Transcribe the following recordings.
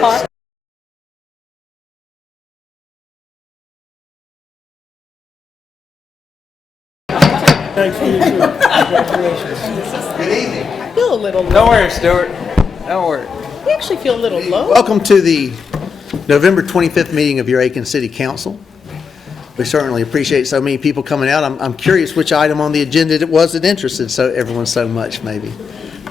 Park. Thanks for you too. Congratulations. Good evening. I feel a little low. Don't worry, Stuart. Don't worry. We actually feel a little low. Welcome to the November 25th meeting of your Aiken City Council. We certainly appreciate so many people coming out. I'm curious which item on the agenda it was that interested everyone so much, maybe.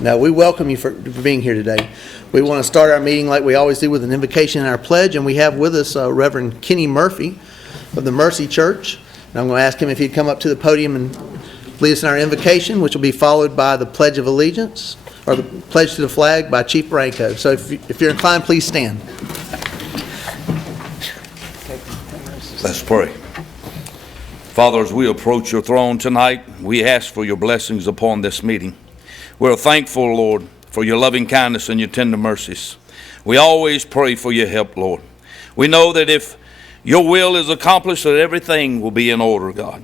No, we welcome you for being here today. We want to start our meeting like we always do with an invocation and our pledge, and we have with us Reverend Kenny Murphy of the Mercy Church. And I'm going to ask him if he'd come up to the podium and lead us in our invocation, which will be followed by the Pledge of Allegiance, or the Pledge to the Flag by Chief Branco. So if you're inclined, please stand. Let's pray. Father, as we approach your throne tonight, we ask for your blessings upon this meeting. We're thankful, Lord, for your loving kindness and your tender mercies. We always pray for your help, Lord. We know that if your will is accomplished, that everything will be in order, God.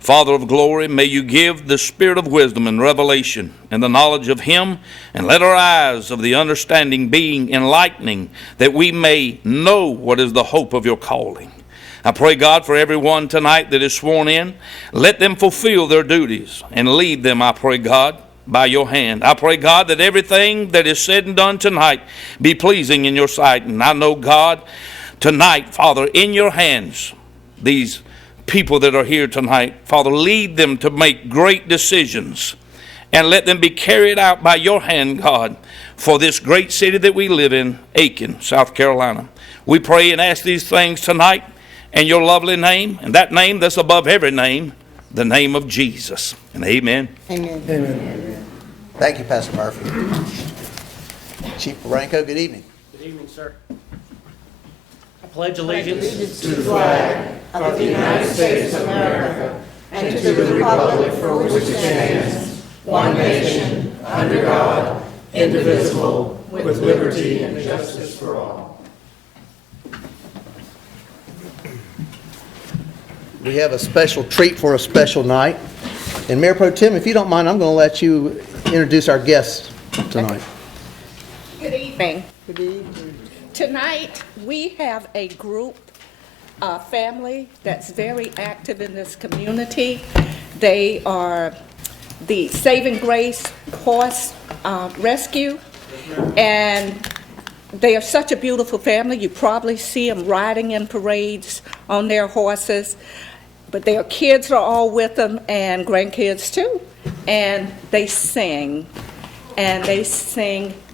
Father of glory, may you give the spirit of wisdom and revelation and the knowledge of him, and let our eyes of the understanding being enlightening, that we may know what is the hope of your calling. I pray, God, for everyone tonight that is sworn in, let them fulfill their duties and lead them, I pray, God, by your hand. I pray, God, that everything that is said and done tonight be pleasing in your sight. And I know, God, tonight, Father, in your hands, these people that are here tonight, Father, lead them to make great decisions and let them be carried out by your hand, God, for this great city that we live in, Aiken, South Carolina. We pray and ask these things tonight in your lovely name, and that name that's above every name, the name of Jesus. And amen. Amen. Amen. Thank you, Pastor Murphy. Chief Branco, good evening. Good evening, sir. I pledge allegiance to the flag of the United States of America and to the republic for which it stands, one nation, under God, indivisible, with liberty and justice for all. We have a special treat for a special night. And Mayor Pro Tem, if you don't mind, I'm going to let you introduce our guests tonight. Good evening. Good evening. Tonight, we have a group, a family that's very active in this community. They are the Saving Grace Horse Rescue, and they are such a beautiful family. You probably see them riding in parades on their horses, but their kids are all with them and grandkids too, and they sing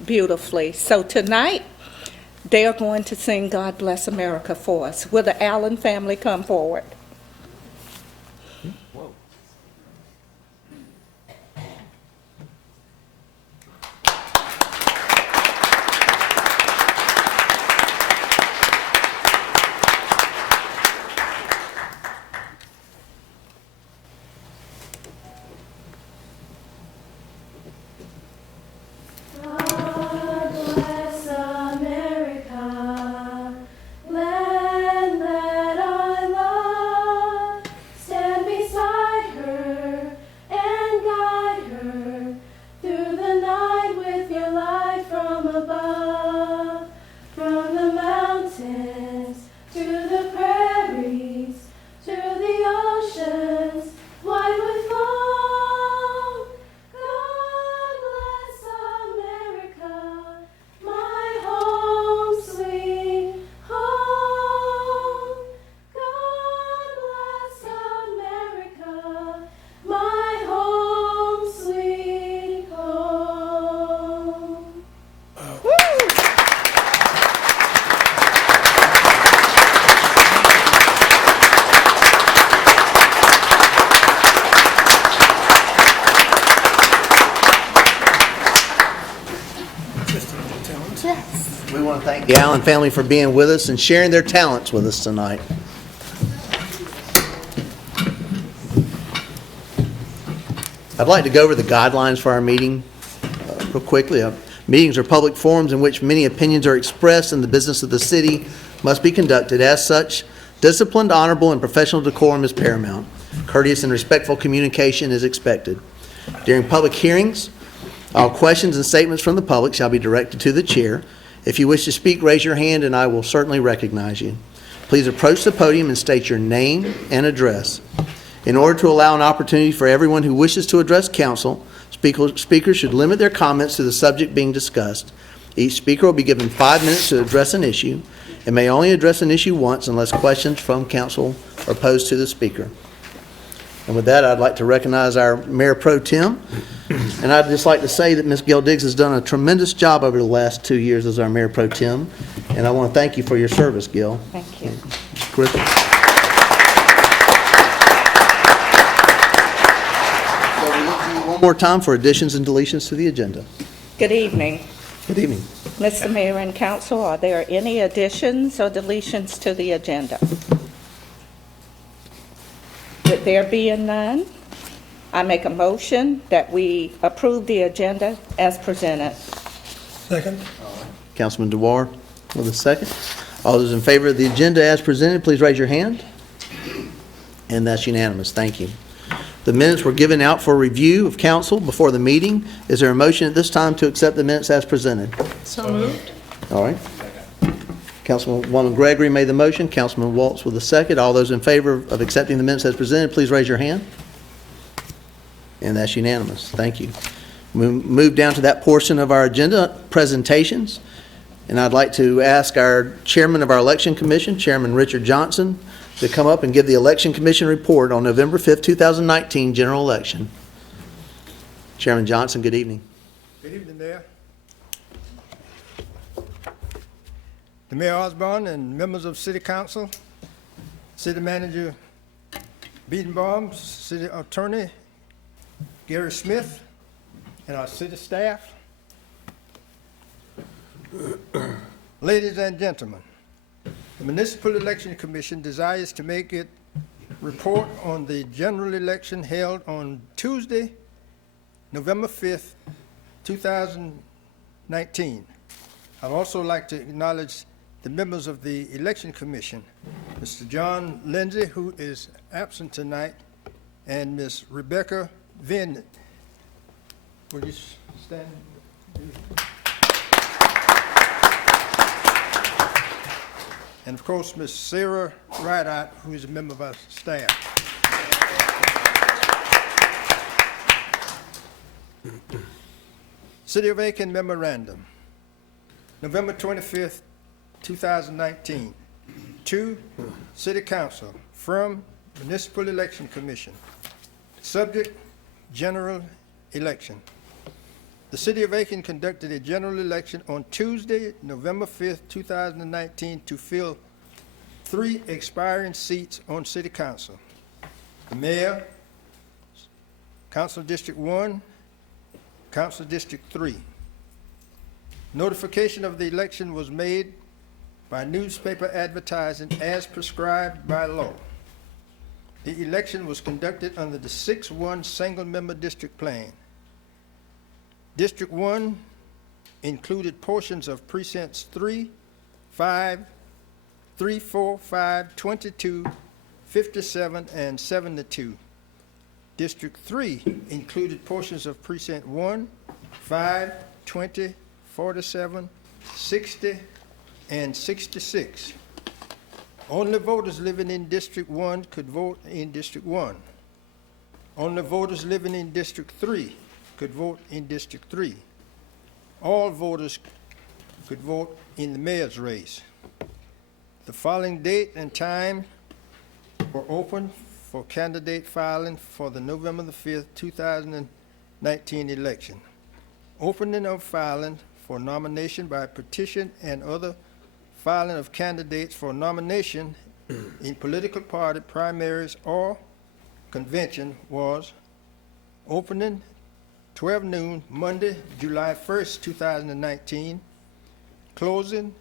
beautifully. So tonight, they are going to sing God Bless America for us. Will the Allen family come forward? We want to thank the Allen family for being with us and sharing their talents with us tonight. I'd like to go over the guidelines for our meeting real quickly. Meetings are public forums in which many opinions are expressed and the business of the city must be conducted. As such, disciplined, honorable, and professional decorum is paramount. Courteous and respectful communication is expected. During public hearings, all questions and statements from the public shall be directed to the chair, If you wish to speak, raise your hand and I will certainly recognize you. Please approach the podium and state your name and address. In order to allow an opportunity for everyone who wishes to address council, speakers should limit their comments to the subject being discussed. Each speaker will be given 5 minutes to address an issue and may only address an issue once unless questions from council are posed to the speaker. And with that, I'd like to recognize our Mayor Pro Tem. And I'd just like to say that Ms. Gail Diggs has done a tremendous job over the last 2 years as our Mayor Pro Tem. And I want to thank you for your service, Gail. Thank you. Griffin. So we look to you one more time for additions and deletions to the agenda. Good evening. Good evening. Mr. Mayor and Council, are there any additions or deletions to the agenda? With there being none, I make a motion that we approve the agenda as presented. Second. Councilman DeWar with a second. All those in favor of the agenda as presented, please raise your hand. And that's unanimous. Thank you. The minutes were given out for review of council before the meeting. Is there a motion at this time to accept the minutes as presented? So moved. All right. Councilwoman Gregory made the motion. Councilman Waltz with a second. All those in favor of accepting the minutes as presented, please raise your hand. And that's unanimous. Thank you. We move down to that portion of our agenda, presentations. And I'd like to ask our chairman of our election commission, Chairman Richard Johnson, to come up and give the election commission report on November 5th, 2019 general election. Chairman Johnson, good evening. Good evening, Mayor. The Mayor Osborne and members of City Council, City Manager Biedenbaum, City Attorney Gary Smith, and our city staff. Ladies and gentlemen, the Municipal Election Commission desires to make its report on the general election held on Tuesday, November 5th, 2019. I'd also like to acknowledge the members of the Election Commission, Mr. John Lindsay, who is absent tonight, and Ms. Rebecca Vin. Would you stand? And of course, Ms. Sarah Rideout, who is a member of our staff. City of Aiken Memorandum, November 25th, 2019. To City Council from Municipal Election Commission. Subject, general election. The City of Aiken conducted a general election on Tuesday, November 5th, 2019 to fill 3 expiring seats on City Council. The Mayor, Council District 1, Council District 3. Notification of the election was made by newspaper advertising as prescribed by law. The election was conducted under the 6-1 single-member district plan. District 1 included portions of precincts 3, 5, 3, 4, 5, 22, 57, and 72. District 3 included portions of precinct 1, 5, 20, 47, 60, and 66. Only voters living in District 1 could vote in District 1. Only voters living in District 3 could vote in District 3. All voters could vote in the mayor's race. The following date and time were open for candidate filing for the November the 5th, 2019 election. Opening of filing for nomination by petition and other filing of candidates for nomination in political party primaries or convention was opening 12 noon, Monday, July 1st, 2019. Closing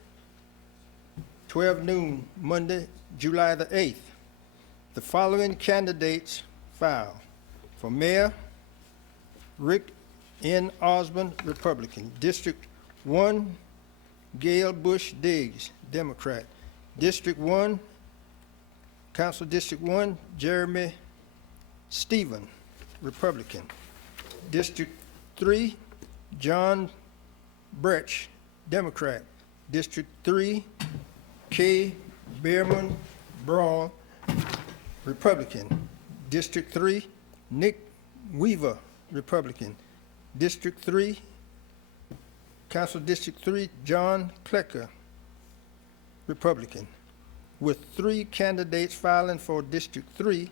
12 noon, Monday, July the 8th. The following candidates filed. For Mayor, Rick N. Osborne, Republican. District 1, Gail Bush Diggs, Democrat. District 1, Council District 1, Jeremy Stephen, Republican. District 3, John Birch, Democrat. District 3, K. Behrman Brawl, Republican. District 3, Nick Weaver, Republican. District 3, Council District 3, John Klecker, Republican. With 3 candidates filing for District 3,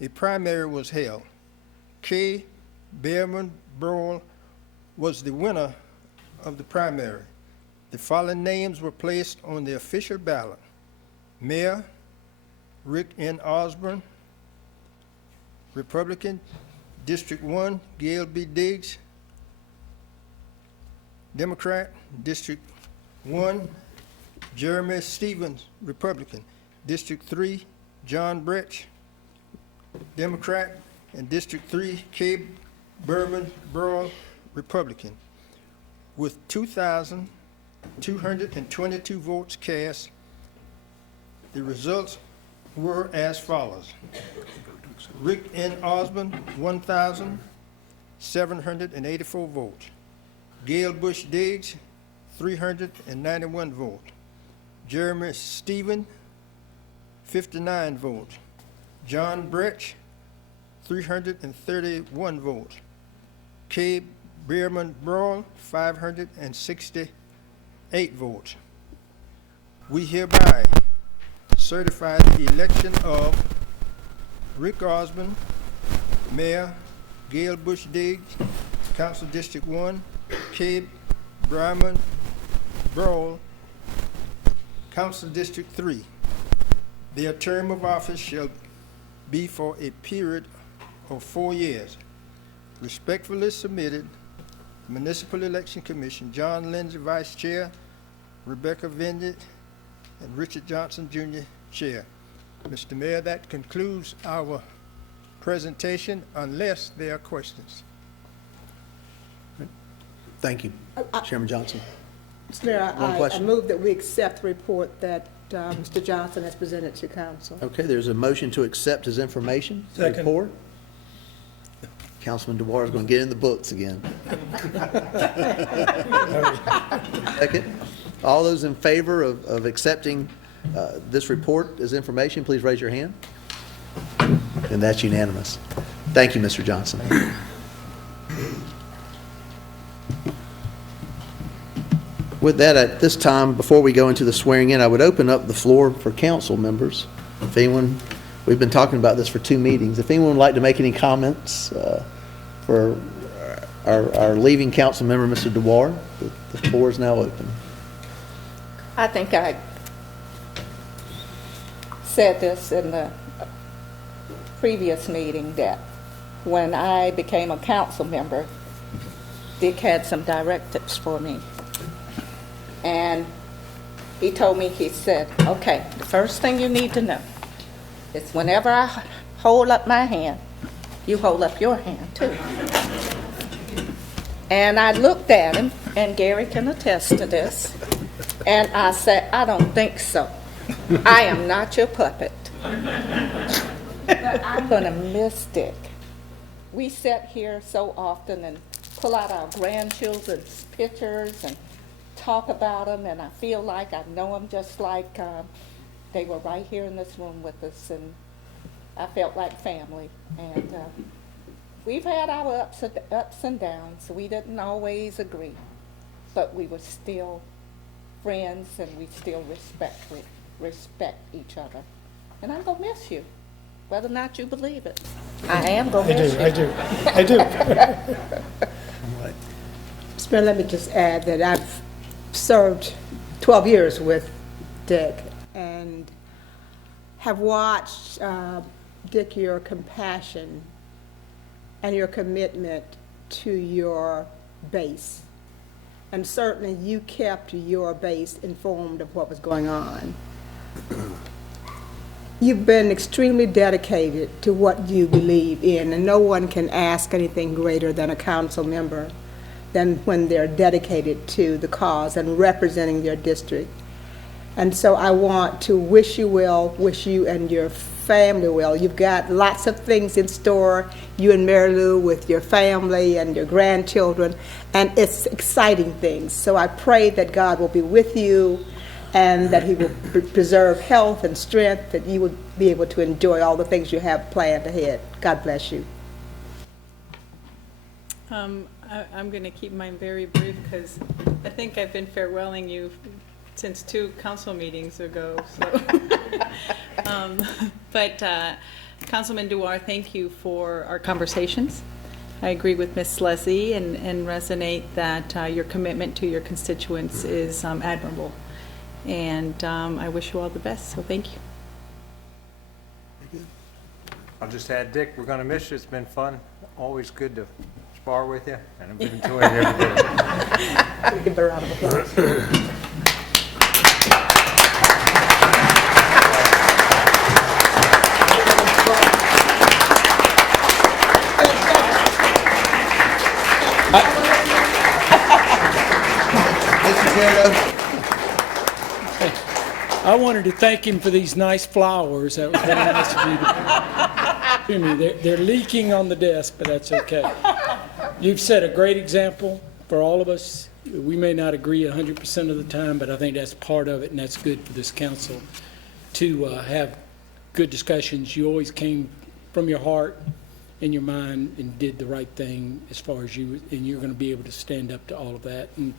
a primary was held. K. Behrman Brawl was the winner of the primary. The following names were placed on the official ballot. Mayor Rick N. Osborne, Republican. District 1, Gail B. Diggs, Democrat. District 1, Jeremy Stevens, Republican. District 3, John Bretch, Democrat. And District 3, K. Berman Brawl, Republican. With 2,222 votes cast, the results were as follows. Rick N. Osborne, 1,784 votes. Gail Bush Diggs, 391 votes. Jeremy Stephen, 59 votes. John Bretch, 331 votes. K. Behrman Brawl, 568 votes. We hereby certify the election of Rick Osborne, Mayor, Gail Bush Diggs, Council District 1, K. Behrman Brawl, Council District 3. Their term of office shall be for a period of 4 years. Respectfully submitted, Municipal Election Commission, John Lindsay, Vice Chair, Rebecca Vindet, and Richard Johnson, Jr., Chair. Mr. Mayor, that concludes our presentation unless there are questions. Thank you. Chairman Johnson. Mr. Mayor, One I question. move that we accept the report that Mr. Johnson has presented to council. Okay, there's a motion to accept his information. Second. Report. Councilman DeWar is going to get in the books again. Second. All those in favor of accepting this report as information, please raise your hand. And that's unanimous. Thank you, Mr. Johnson. With that, at this time, before we go into the swearing in, I would open up the floor for council members. If anyone, we've been talking about this for 2 meetings. If anyone would like to make any comments for our leaving council member, Mr. DeWar, the floor is now open. I think I said this in the previous meeting that when I became a council member, Dick had some directives for me. And he told me, he said, okay, the first thing you need to know is whenever I hold up my hand, you hold up your hand too. And I looked at him, and Gary can attest to this, and I said, I don't think so. I am not your puppet. But I'm going to miss Dick. We sit here so often and pull out our grandchildren's pictures and talk about them, and I feel like I know them just like they were right here in this room with us, and I felt like family. And we've had our ups and downs. We didn't always agree, but we were still friends, and we still respect each other. And I'm going to miss you, whether or not you believe it. I am going to miss you. I do. Mr. Mayor, let me just add that I've served 12 years with Dick and have watched, Dick, your compassion and your commitment to your base. And certainly you kept your base informed of what was going on. You've been extremely dedicated to what you believe in, and no one can ask anything greater than a council member than when they're dedicated to the cause and representing their district. And so I want to wish you well, wish you and your family well. You've got lots of things in store, you and Mary Lou with your family and your grandchildren, and it's exciting things. So I pray that God will be with you and that he will preserve health and strength, that you will be able to enjoy all the things you have planned ahead. God bless you. I'm going to keep mine very brief because I think I've been farewelling you since 2 council meetings ago. So, but Councilman Duar, thank you for our conversations. I agree with Ms. Leslie and resonate that your commitment to your constituents is admirable. And I wish you all the best. So thank you. I'll just add, Dick, we're going to miss you. It's been fun. Always good to spar with you, and I've enjoyed it every day. Give her a round of applause. Mr. Gerardo? I wanted to thank him for these nice flowers. That was very nice of you to me. They're leaking on the desk, but that's okay. You've set a great example for all of us. We may not agree 100% of the time, but I think that's part of it, and that's good for this council to have good discussions. You always came from your heart and your mind and did the right thing as far as you, and you're going to be able to stand up to all of that. And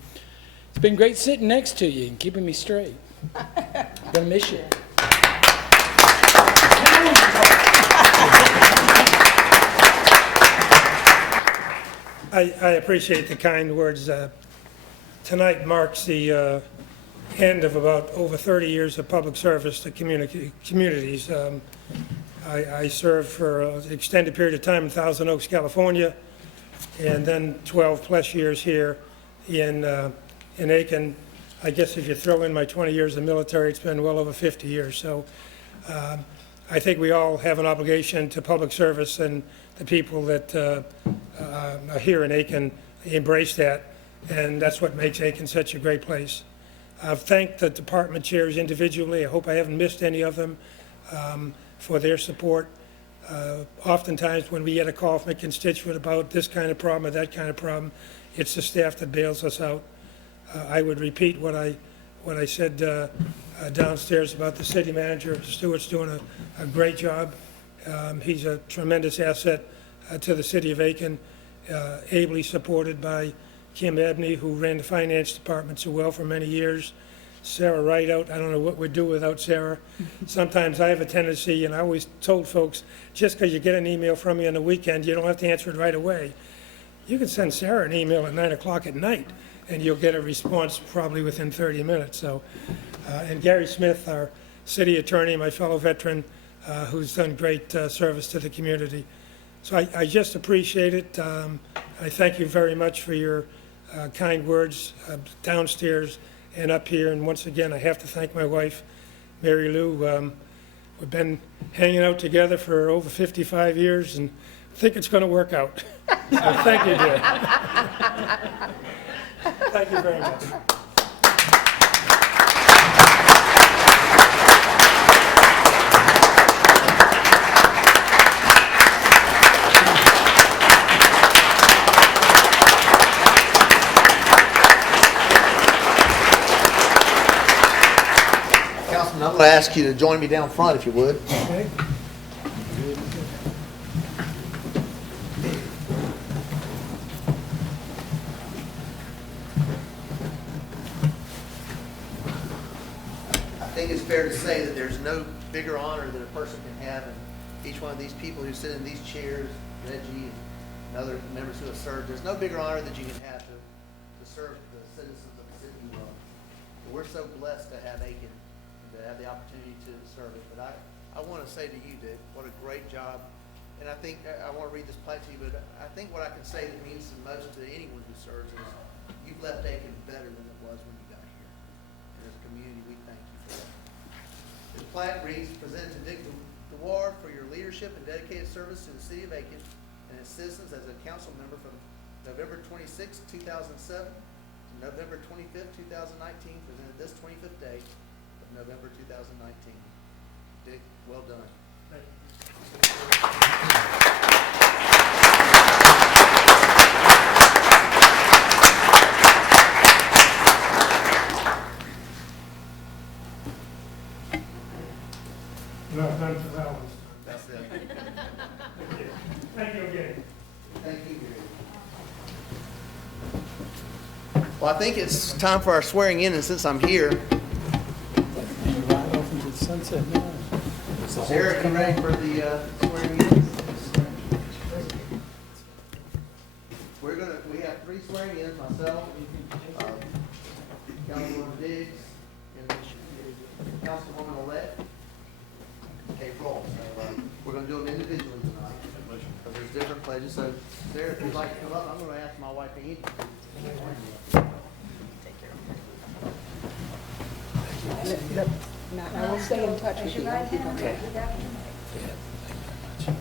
it's been great sitting next to you and keeping me straight. Gonna miss you. I appreciate the kind words. Tonight marks the end of about over 30 years of public service to communities. I served for an extended period of time in Thousand Oaks, California, and then 12 plus years here in Aiken. I guess if you throw in my 20 years in the military, it's been well over 50 years. So I think we all have an obligation to public service, and the people that are here in Aiken embrace that, and that's what makes Aiken such a great place. I've thanked the department chairs individually. I hope I haven't missed any of them for their support. Oftentimes when we get a call from a constituent about this kind of problem or that kind of problem, it's the staff that bails us out. I would repeat what I said downstairs about the city manager. Stewart's doing a great job. He's a tremendous asset to the city of Aiken, ably supported by Kim Ebney, who ran the finance department so well for many years. Sarah Rideout, I don't know what we'd do without Sarah. Sometimes I have a tendency, and I always told folks, just because you get an email from me on the weekend, you don't have to answer it right away. You can send Sarah an email at 9 o'clock at night, and you'll get a response probably within 30 minutes. So, and Gary Smith, our city attorney, my fellow veteran, who's done great service to the community. So I just appreciate it. I thank you very much for your kind words downstairs and up here. And once again, I have to thank my wife, Mary Lou. We've been hanging out together for over 55 years, and I think it's going to work out. So thank you, dear. Thank you very much. Councilman, I'm going to ask you to join me down front if you would. Okay. I think it's fair to say that there's no bigger honor that a person can have, and each one of these people who sit in these chairs, Reggie and other members who have served, there's no bigger honor that you can have to serve the citizens of the city you love. So we're so blessed to have Aiken and to have the opportunity to serve it. But I want to say to you, Dick, what a great job. And I think, I want to read this plaque to you, but I think what I can say that means the most to anyone who serves is you've left Aiken better than it was when you got here. And as a community, we thank you for that. This plaque reads, presented to Dick DeWar for your leadership and dedicated service to the city of Aiken and its citizens as a council member from November 26, 2007 to November 25th, 2019, presented this 25th day of November 2019. Dick, well done. Not done for that one. That's it. Thank you again. Thank you, Gary. Well, I think it's time for our swearing in, and since I'm here, Right off into the sunset now. Sarah, you ready for the swearing in? We have 3 swearing ins, myself, Councilwoman Diggs, and Councilwoman-elect April. So we're going to do them individually tonight, because there's different pledges. So Sarah, if you'd like to come up, I'm going to ask my wife Annie. I will stay in touch with Raise you. your right hand and repeat after me.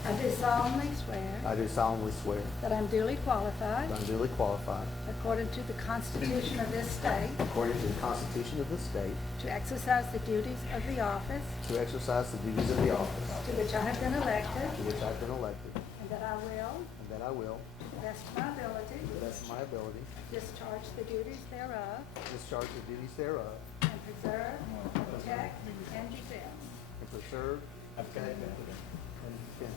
I do solemnly swear I do solemnly swear that I'm duly qualified, that I'm duly qualified, according to the Constitution of this state, according to the Constitution of this state, to exercise the duties of the office to exercise the duties of the office to which I have been elected, to which I've been elected, and that I will, and that I will, to the best of my ability, to the best of my ability, discharge the duties thereof, discharge the duties thereof, and preserve, protect, and defend and preserve, protect, and defend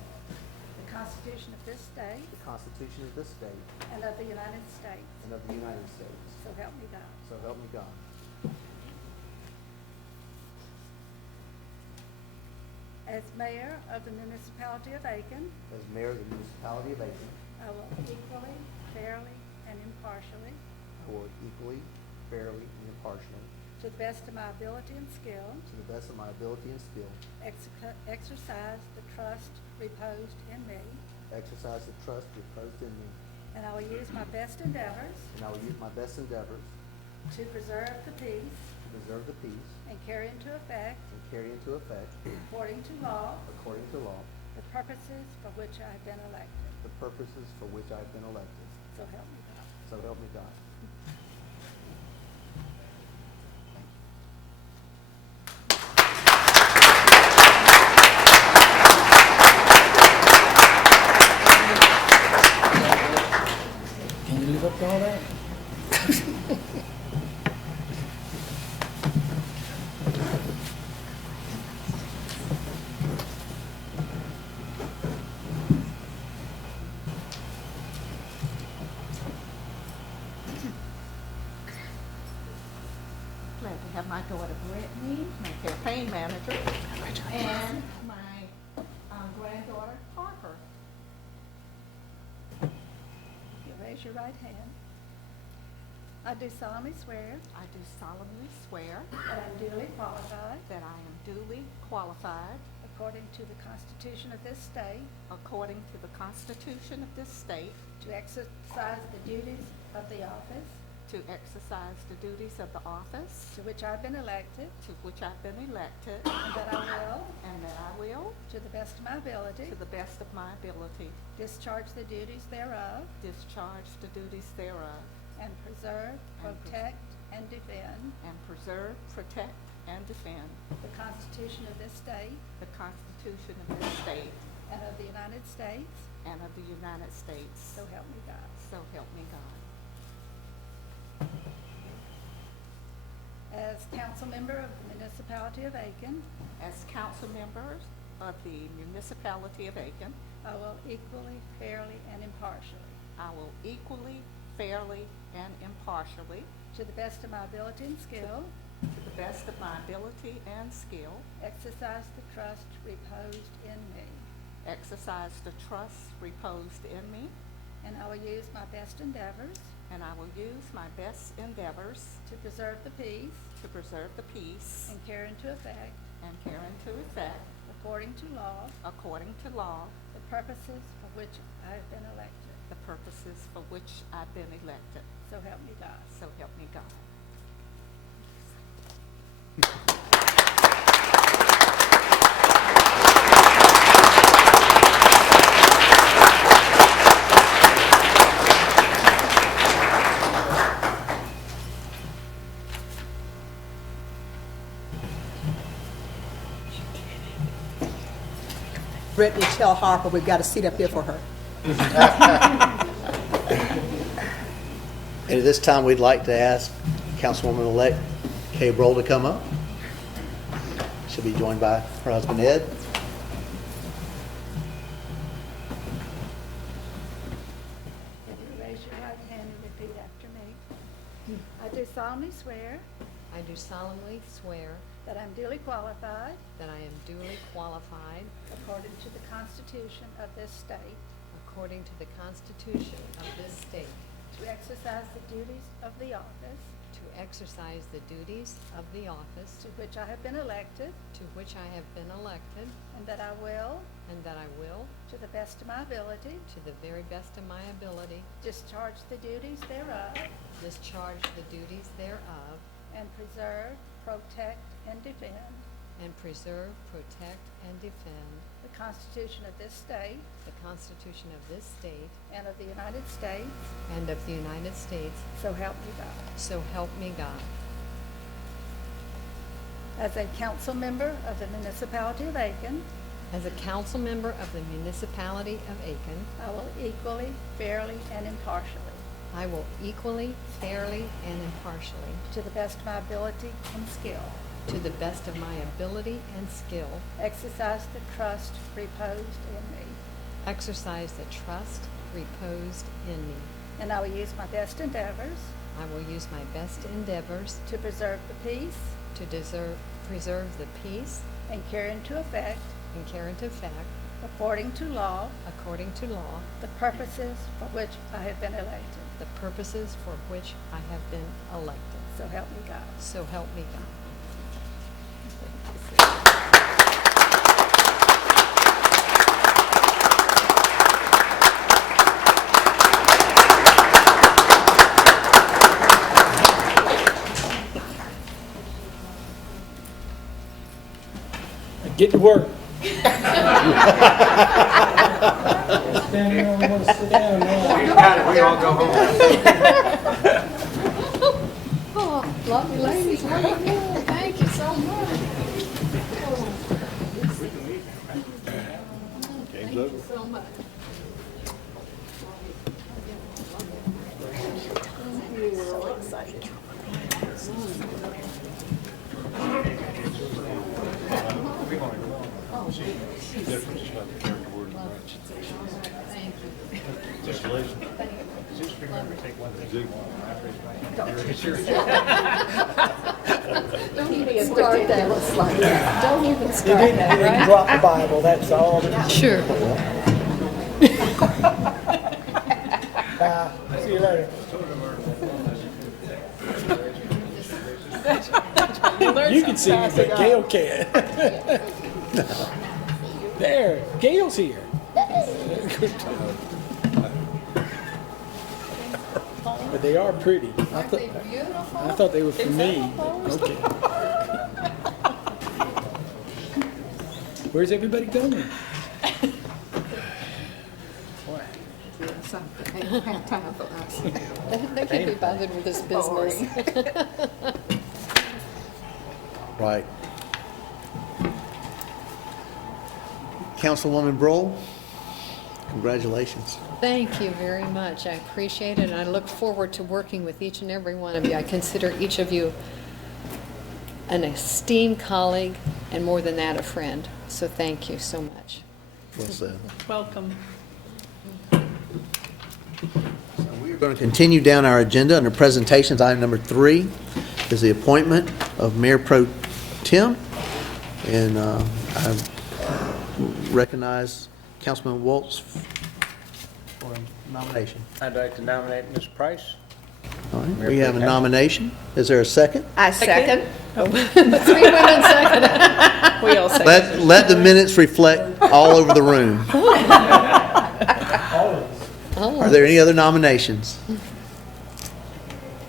the Constitution of this state the Constitution of this state and of the United States. and of the United States. So help me God. So help me God. As mayor of the municipality of Aiken, As mayor of the municipality of Aiken, I will equally, fairly, and impartially, I will equally, fairly, and impartially, to the best of my ability and skill, to the best of my ability and skill, exercise the trust reposed in me, exercise the trust reposed in me, and I will use my best endeavors and I will use my best endeavors to preserve the peace to preserve the peace and carry into effect, and carry into effect, according to law, according to law, the purposes for which I have been elected. the purposes for which I have been elected. So help me God. So help me God. Can you live up to all that? Glad to have my daughter Brittany, my campaign manager, and my granddaughter Harper. You raise your right hand. I do solemnly swear I do solemnly swear that I am duly qualified, that I am duly qualified, according to the Constitution of this state, according to the Constitution of this state, to exercise the duties of the office to exercise the duties of the office to which I have been elected, to which I've been elected, and that I will, to to the best of my ability, the best of my ability, discharge the duties thereof, discharge the duties thereof, and preserve, protect, and defend and preserve, protect, and defend the Constitution of this state the Constitution of this state and of the United States. and of the United States. So help me God. So help me God. As council member of the municipality of Aiken, As council members of the municipality of Aiken, I will equally, fairly, and impartially, I will equally, fairly, and impartially, to the best of my ability and skill, to the best of my ability and skill, exercise the trust reposed in me, exercise the trust reposed in me, and I will use my best endeavors and I will use my best endeavors to preserve the peace to preserve the peace and carry into effect, and carry into effect, according to law, according to law, the purposes for which I have been elected. the purposes for which I've been elected. So help me God. So help me God. Brittany, tell Harper we've got a seat up here for her. And at this time, we'd like to ask Councilwoman-elect Kay Broll to come up. She'll be joined by her husband, Ed. Raise your right hand and repeat after me. I do solemnly swear I do solemnly swear that I am duly qualified, that I am duly qualified, according to the Constitution of this state, according to the Constitution of this state, to exercise the duties of the office to exercise the duties of the office to which I have been elected, to which I have been elected, and that I will, and that I will, to the best of my ability, to the very best of my ability, discharge the duties thereof, discharge the duties thereof, and preserve, protect, and defend and preserve, protect, and defend the Constitution of this state the Constitution of this state and of the United States, and of the United States, so help me God. so help me God. As a council member of the municipality of Aiken, As a council member of the municipality of Aiken, I will equally, fairly, and impartially, I will equally, fairly, and impartially, to the best of my ability and skill, to the best of my ability and skill, exercise the trust reposed in me, exercise the trust reposed in me. and I will use my best endeavors I will use my best endeavors to preserve the peace to preserve the peace and carry into effect, and carry into effect, according to law, according to law, the purposes for which I have been elected. the purposes for which I have been elected. So help me God. So help me God. Get to work. Stand here, I'm gonna sit down now. You got it, we all go home. Oh, lovely ladies, how are you doing? Thank you so much. Thank you so much. Don't even start that. Don't even start that, right? Drop the Bible, that's all. Sure. Bye. See you later. You can see me, but Gail can't. There, Gail's here. But they are pretty. I thought they were for me. Okay. Where's everybody going? They can't be bothered with this business. Right. Councilwoman Broll, congratulations. Thank you very much. I appreciate it, and I look forward to working with each and every one of you. I consider each of you an esteemed colleague, and more than that, a friend. So thank you so much. Well said. Welcome. We're going to continue down our agenda under presentations. Item number 3 is the appointment of Mayor Pro Tem. And I recognize Councilman Waltz for a nomination. I'd like to nominate Ms. Price. All right, we have a nomination. Is there a second? I second. 3 women second. We all second. Let the minutes reflect all over the room. Are there any other nominations?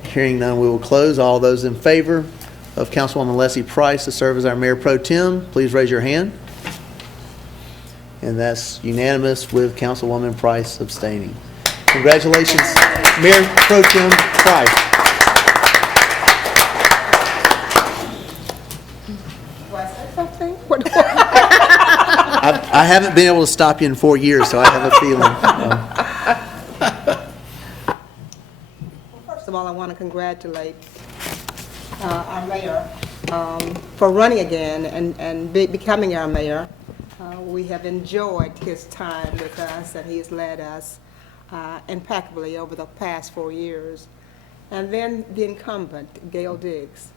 Hearing none, we will close. All those in favor of Councilwoman Leslie Price to serve as our Mayor Pro Tem, please raise your hand. And that's unanimous with Councilwoman Price abstaining. Congratulations, Mayor Pro Tem Price. Something? What? I haven't been able to stop you in 4 years, so I have a feeling. First of all, I want to congratulate our mayor for running again and becoming our mayor. We have enjoyed his time with us, and he has led us impeccably over the past 4 years. And then the incumbent, Gail Diggs,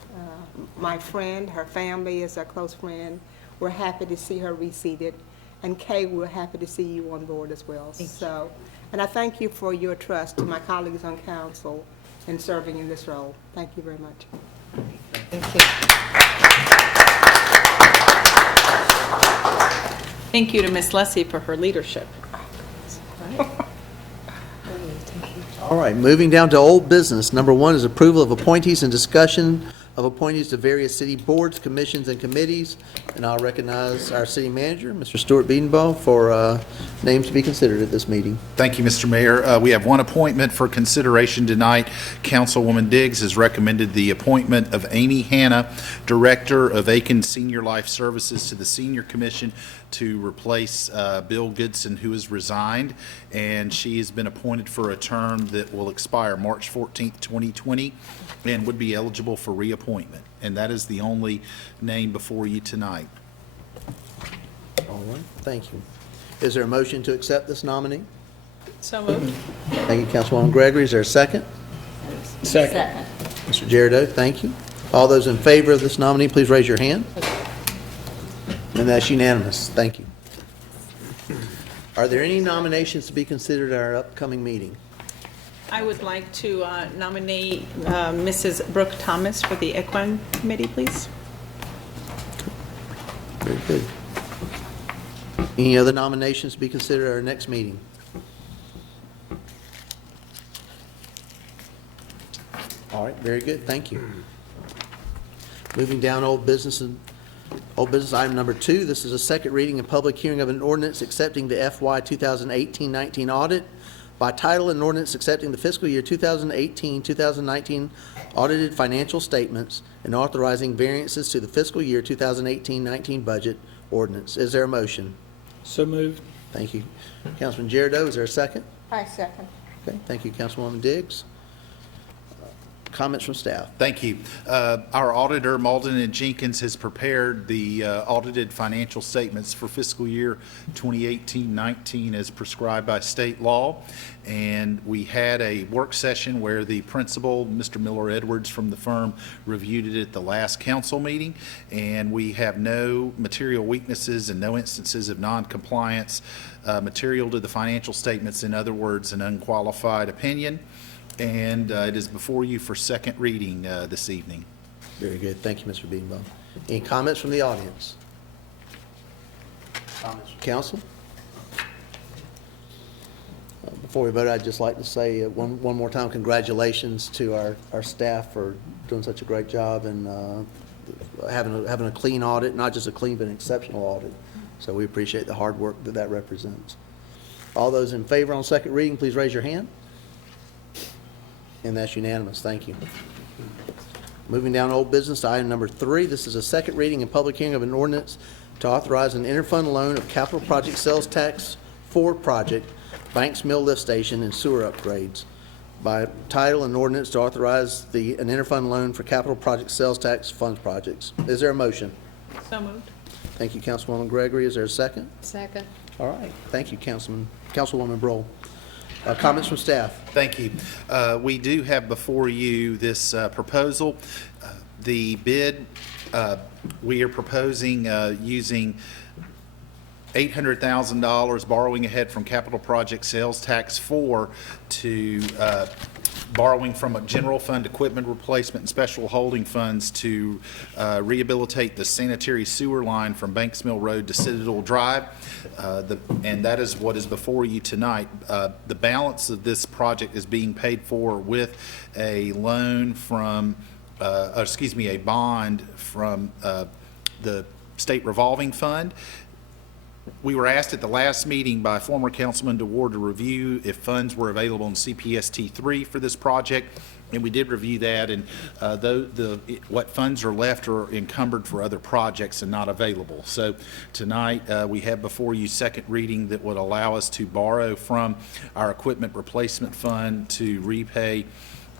my friend, her family is a close friend. We're happy to see her reseated. And Kay, we're happy to see you on board as well. So, and I thank you for your trust to my colleagues on council in serving in this role. Thank you very much. Thank you. Thank you to Ms. Leslie for her leadership. All right, moving down to old business. Number 1 is approval of appointees and discussion of appointees to various city boards, commissions, and committees. And I'll recognize our city manager, Mr. Stuart Bedenbaugh, for names to be considered at this meeting. Thank you, Mr. Mayor. We have one appointment for consideration tonight. Councilwoman Diggs has recommended the appointment of Amy Hanna, Director of Aiken Senior Life Services, to the Senior Commission to replace Bill Goodson, who has resigned, and she has been appointed for a term that will expire March 14th, 2020, and would be eligible for reappointment. And that is the only name before you tonight. All right, thank you. Is there a motion to accept this nominee? So moved. Thank you, Councilwoman Gregory. Is there a second? Second. Mr. Girardeau, thank you. All those in favor of this nominee, please raise your hand. And that's unanimous. Thank you. Are there any nominations to be considered at our upcoming meeting? I would like to nominate Mrs. Brooke Thomas for the Equine Committee, please. Very good. Any other nominations to be considered at our next meeting? All right, very good. Thank you. Moving down old business item number 2. This is a second reading and public hearing of an ordinance accepting the FY 2018-19 audit by title, and ordinance accepting the fiscal year 2018-2019 audited financial statements and authorizing variances to the fiscal year 2018-19 budget ordinance. Is there a motion? So moved. Thank you. Councilman Girardeau, is there a second? I second. Okay, thank you, Councilwoman Diggs. Comments from staff? Thank you. Our auditor, Malden and Jenkins, has prepared the audited financial statements for fiscal year 2018-19 as prescribed by state law. And we had a work session where the principal, Mr. Miller Edwards from the firm, reviewed it at the last council meeting. And we have no material weaknesses and no instances of non-compliance material to the financial statements. In other words, an unqualified opinion. And it is before you for second reading this evening. Very good. Thank you, Mr. Bedenbaugh. Any comments from the audience? Comments from council? Before we vote, I'd just like to say one more time, congratulations to our staff for doing such a great job and having a clean audit, not just a clean but an exceptional audit. So we appreciate the hard work that represents. All those in favor on second reading, please raise your hand. And that's unanimous. Thank you. Moving down to old business to item number 3. This is a second reading and public hearing of an ordinance to authorize an interfund loan of capital project sales tax for project Banks Mill Lift Station and sewer upgrades. By title, an ordinance to authorize an interfund loan for capital project sales tax funds projects. Is there a motion? So moved. Thank you, Councilwoman Gregory. Is there a second? Second. All right. Thank you, Councilwoman Brohl. Comments from staff? Thank you. We do have before you this proposal. The bid, we are proposing using $800,000 borrowing ahead from capital project sales tax 4 to borrowing from a general fund equipment replacement and special holding funds to rehabilitate the sanitary sewer line from Banks Mill Road to Citadel Drive. And that is what is before you tonight. The balance of this project is being paid for with a loan from, a bond from the state revolving fund. We were asked at the last meeting by former Councilman DeWard to review if funds were available in CPST 3 for this project, and we did review that, and what funds are left are encumbered for other projects and not available. So tonight, we have before you second reading that would allow us to borrow from our equipment replacement fund to repay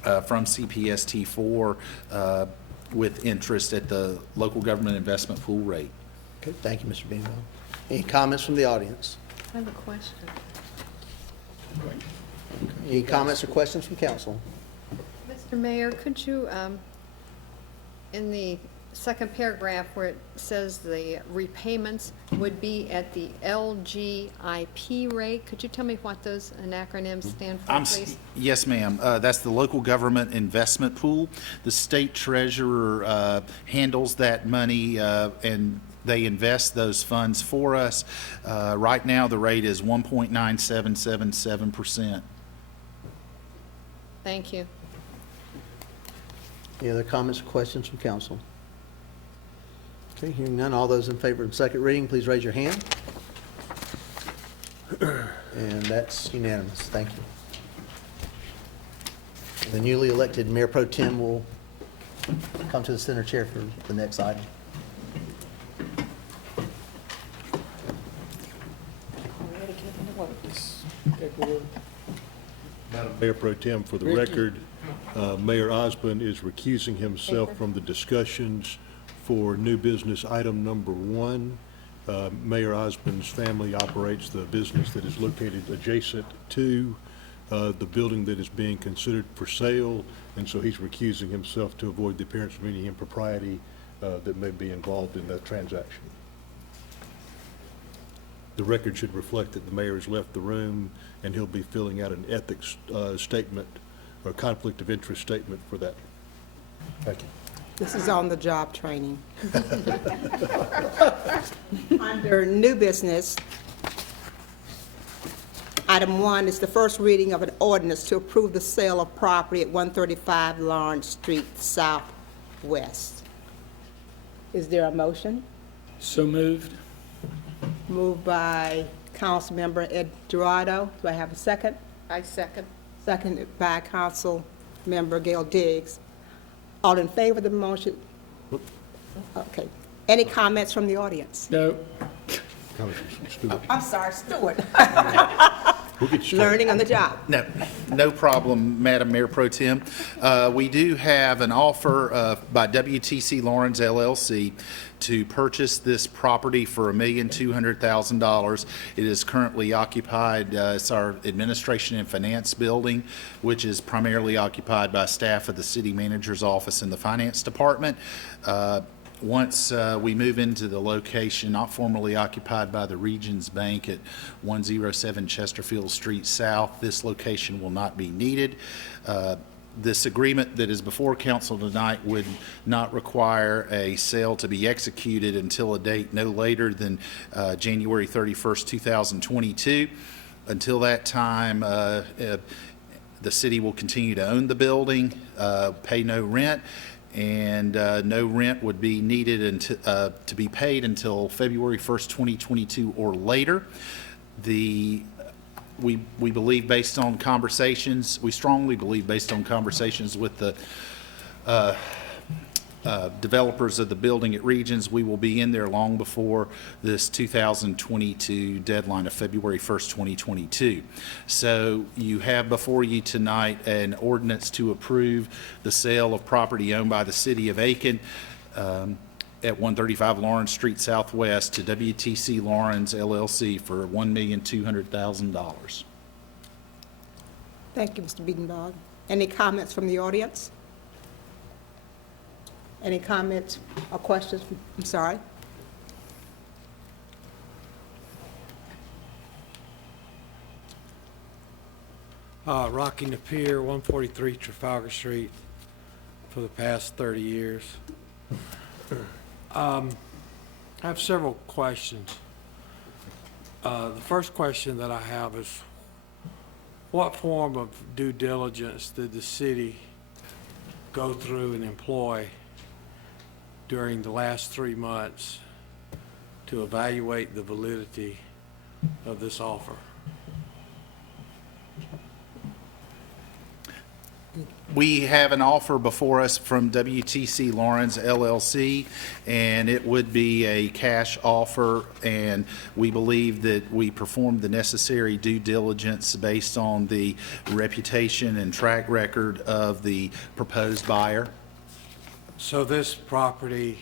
from CPST 4 with interest at the local government investment pool rate. Okay, thank you, Mr. Beanwell. Any comments from the audience? I have a question. Any comments or questions from council? Mr. Mayor, could you, in the second paragraph where it says the repayments would be at the LGIP rate, could you tell me what those acronyms stand for, please? Yes, ma'am. That's the local government investment pool. The state treasurer handles that money and they invest those funds for us. Right now, the rate is 1.9777%. Thank you. Any other comments or questions from council? Okay, hearing none, all those in favor of second reading, please raise your hand. And that's unanimous. Thank you. The newly elected Mayor Pro Tem will come to the center chair for the next item. Madam Mayor Pro Tem, for the record, Mayor Osmond is recusing himself from the discussions for new business item number 1. Mayor Osmond's family operates the business that is located adjacent to the building that is being considered for sale, and so he's recusing himself to avoid the appearance of any impropriety that may be involved in that transaction. The record should reflect that the mayor has left the room, and he'll be filling out an ethics statement or conflict of interest statement for that. Thank you. This is on the job training. Under new business, item 1 is the first reading of an ordinance to approve the sale of property at 135 Lawrence Street Southwest. Is there a motion? So moved. Moved by Councilmember Ed Dorado. Do I have a second? I second. Seconded by Councilmember Gail Diggs. All in favor of the motion? Okay. Any comments from the audience? No. I'm sorry, Stuart. We'll get you started. Learning on the job. No problem, Madam Mayor Pro Tem. We do have an offer by WTC Lawrence LLC to purchase this property for $1,200,000. It is currently occupied, it's our administration and finance building, which is primarily occupied by staff of the city manager's office and the finance department. Once we move into the location not formerly occupied by the Regions Bank at 107 Chesterfield Street South, this location will not be needed. This agreement that is before council tonight would not require a sale to be executed until a date no later than January 31st, 2022. Until that time, the city will continue to own the building, pay no rent, and no rent would be needed until, to be paid until February 1st, 2022 or later. We believe, based on conversations, we strongly believe based on conversations with the developers of the building at Regions, we will be in there long before this 2022 deadline of February 1st, 2022. So you have before you tonight an ordinance to approve the sale of property owned by the city of Aiken at 135 Lawrence Street Southwest to WTC Lawrence LLC for $1,200,000. Thank you, Mr. Biedenbach. Any comments from the audience? Any comments or questions? I'm sorry. Rocking the Pier, 143 Trafalgar Street for the past 30 years. I have several questions. The first question that I have is, what form of due diligence did the city go through and employ during the last 3 months to evaluate the validity of this offer? We have an offer before us from WTC Lawrence LLC, and it would be a cash offer, and we believe that we performed the necessary due diligence based on the reputation and track record of the proposed buyer. So this property,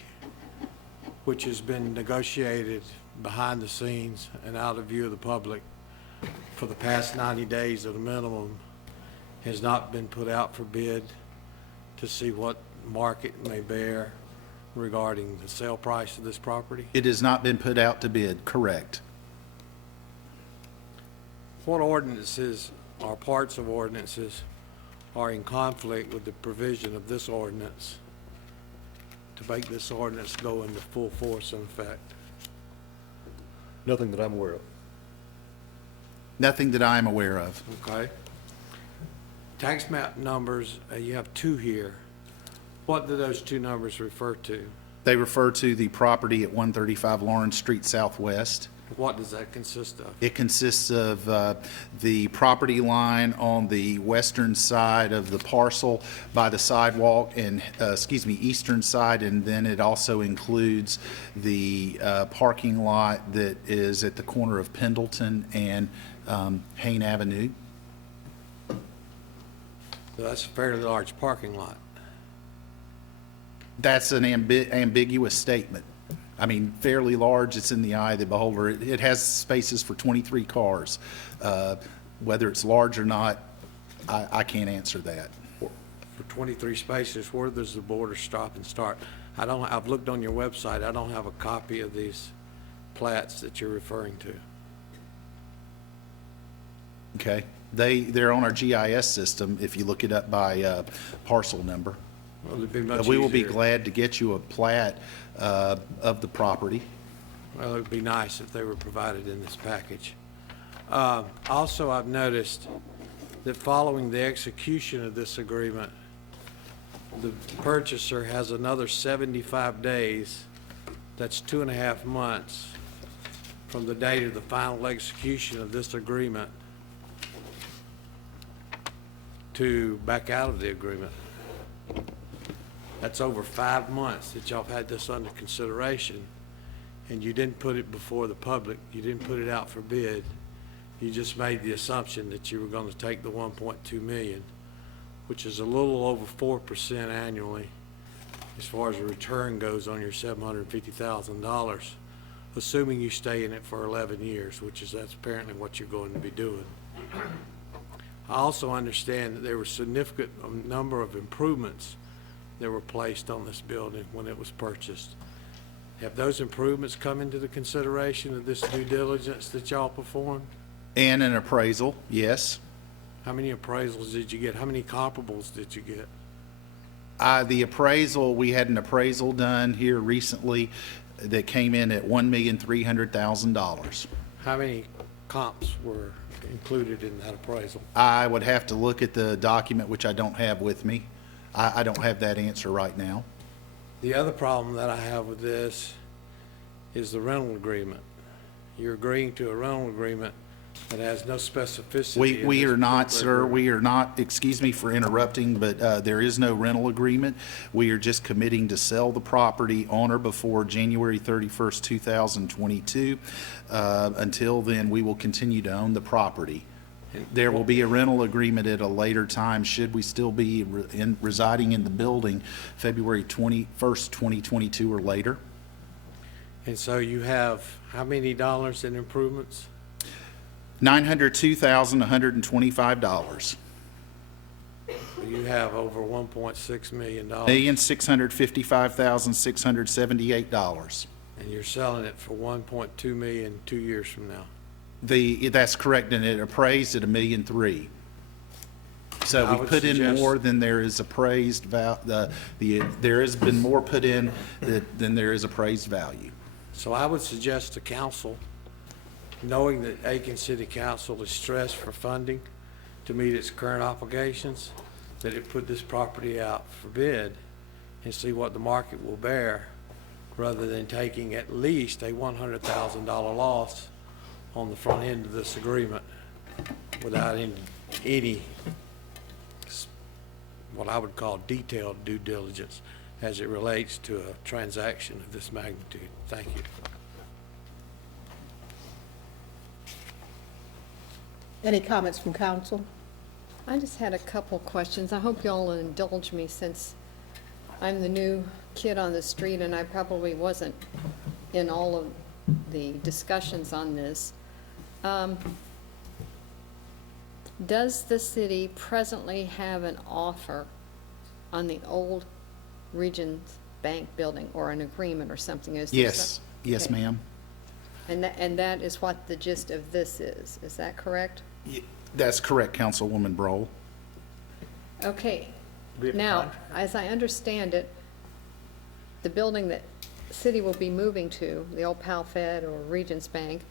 which has been negotiated behind the scenes and out of view of the public for the past 90 days at a minimum, has not been put out for bid to see what market may bear regarding the sale price of this property? It has not been put out to bid, correct. What ordinances or parts of ordinances are in conflict with the provision of this ordinance to make this ordinance go into full force and effect? Nothing that I'm aware of. Nothing that I am aware of. Okay. Tax map numbers, you have two here. What do those two numbers refer to? They refer to the property at 135 Lawrence Street Southwest. What does that consist of? It consists of the property line on the western side of the parcel by the sidewalk and, eastern side, and then it also includes the parking lot that is at the corner of Pendleton and Hayne Avenue. So that's a fairly large parking lot. That's an ambiguous statement. I mean, fairly large, it's in the eye of the beholder. It has spaces for 23 cars. Whether it's large or not, I can't answer that. For 23 spaces, where does the border stop and start? I've looked on your website. I don't have a copy of these plats that you're referring to. Okay. They're on our GIS system if you look it up by parcel number. Well, it'd be much We will be easier. glad to get you a plat of the property. Well, it'd be nice if they were provided in this package. Also, I've noticed that following the execution of this agreement, the purchaser has another 75 days, that's 2.5 months, from the date of the final execution of this agreement to back out of the agreement. That's over 5 months that y'all have had this under consideration, and you didn't put it before the public, you didn't put it out for bid. You just made the assumption that you were going to take the 1.2 million, which is a little over 4% annually as far as the return goes on your $750,000, assuming you stay in it for 11 years, that's apparently what you're going to be doing. I also understand that there were significant number of improvements that were placed on this building when it was purchased. Have those improvements come into the consideration of this due diligence that y'all performed? And an appraisal, yes. How many appraisals did you get? How many comparables did you get? The appraisal, we had an appraisal done here recently that came in at $1,300,000. How many comps were included in that appraisal? I would have to look at the document, which I don't have with me. I don't have that answer right now. The other problem that I have with this is the rental agreement. You're agreeing to a rental agreement that has no specificity. We are not, sir. We are not, excuse me for interrupting, but there is no rental agreement. We are just committing to sell the property on or before January 31st, 2022. Until then, we will continue to own the property. There will be a rental agreement at a later time, should we still be residing in the building February 21st, 2022 or later. And so you have how many dollars in improvements? $902,125. You have over $1.6 million. $1,655,678. And you're selling it for $1.2 million 2 years from now. That's correct, and it appraised at $1.3 million. So we put in more than there is appraised there has been more put in than there is appraised value. So I would suggest to council, knowing that Aiken City Council is stressed for funding to meet its current obligations, that it put this property out for bid and see what the market will bear rather than taking at least a $100,000 loss on the front end of this agreement without any what I would call detailed due diligence as it relates to a transaction of this magnitude. Thank you. Any comments from council? I just had a couple questions. I hope y'all will indulge me since I'm the new kid on the street and I probably wasn't in all of the discussions on this. Does the city presently have an offer on the old Regions Bank building or an agreement or something? Is there Yes, yes, Okay. ma'am. And that is what the gist of this is that correct? That's correct, Councilwoman Broll. Okay. Now, as I understand it, the building that the city will be moving to, the old Pal Fed or Regions Bank,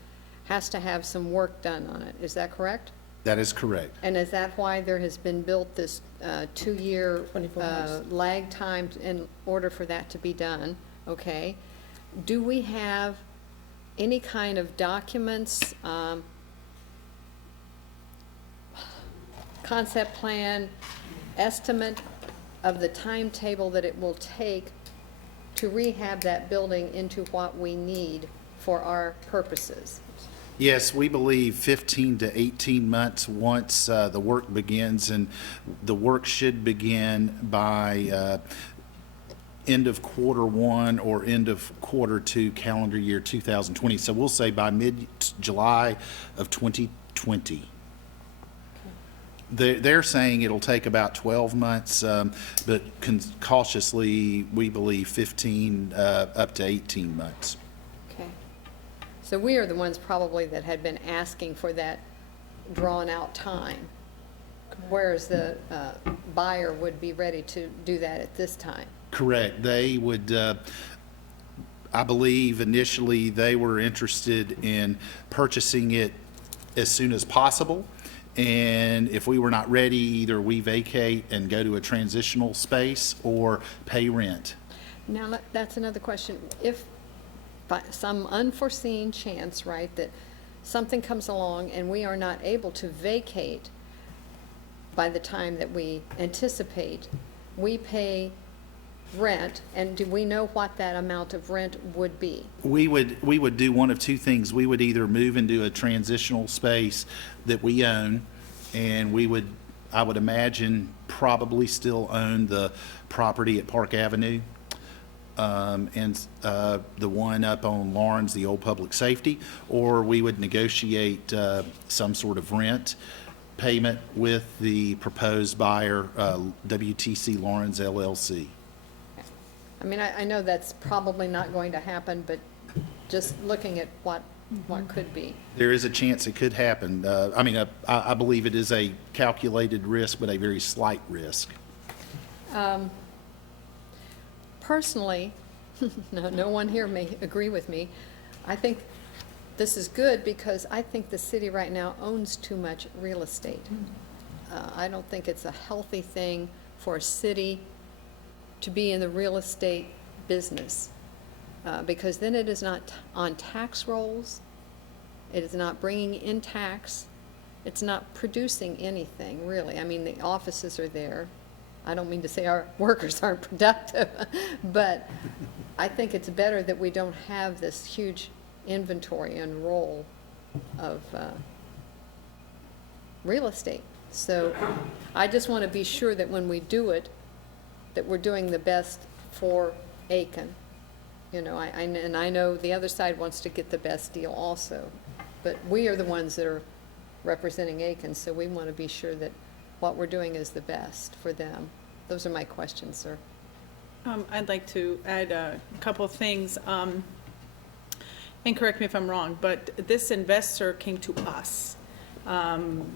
has to have some work done on it. Is that correct? That is correct. And is that why there has been built this 2-year 24 months. lag time in order for that to be done? Okay. Do we have any kind of documents, concept plan, estimate of the timetable that it will take to rehab that building into what we need for our purposes? Yes, we believe 15 to 18 months once the work begins, and the work should begin by end of Q1 or end of Q2 calendar year 2020. So we'll say by mid-July of 2020. They're saying it'll take about 12 months, but cautiously, we believe 15 up to 18 months. Okay. So we are the ones probably that had been asking for that drawn-out time, whereas the buyer would be ready to do that at this time. Correct. They would, I believe initially they were interested in purchasing it as soon as possible. And if we were not ready, either we vacate and go to a transitional space or pay rent. Now, that's another question. If by some unforeseen chance, right, that something comes along and we are not able to vacate by the time that we anticipate, we pay rent, and do we know what that amount of rent would be? We would do one of two things. We would either move into a transitional space that we own, and we would, I would imagine, probably still own the property at Park Avenue, and the one up on Lawrence, the old public safety, or we would negotiate some sort of rent payment with the proposed buyer, WTC Lawrence LLC. I mean, I know that's probably not going to happen, but just looking at what could be. There is a chance it could happen. I mean, I believe it is a calculated risk, but a very slight risk. Personally, no one here may agree with me, I think this is good because I think the city right now owns too much real estate. I don't think it's a healthy thing for a city to be in the real estate business, because then it is not on tax rolls, it is not bringing in tax, it's not producing anything, really. I mean, the offices are there. I don't mean to say our workers aren't productive, but I think it's better that we don't have this huge inventory and roll of real estate. So I just want to be sure that when we do it, that we're doing the best for Aiken. You know, and I know the other side wants to get the best deal also, but we are the ones that are representing Aiken, so we want to be sure that what we're doing is the best for them. Those are my questions, sir. I'd like to add a couple of things, and correct me if I'm wrong, but this investor came to us.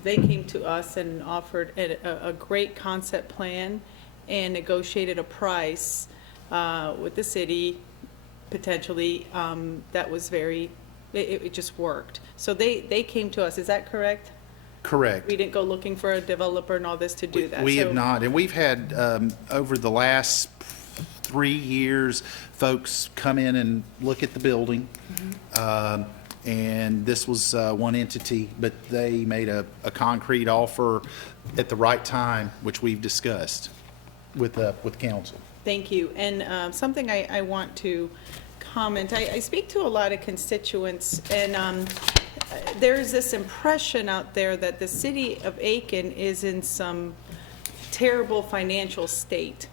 They came to us and offered a great concept plan and negotiated a price with the city, potentially, that was it just worked. So they came to us, is that correct? Correct. We didn't go looking for a developer and all this to do that. We So- have not, and we've had, over the last 3 years, folks come in and look at the building. And this was one entity, but they made a concrete offer at the right time, which we've discussed with council. Thank you. And something I want to comment, I speak to a lot of constituents, and there's this impression out there that the city of Aiken is in some terrible financial state.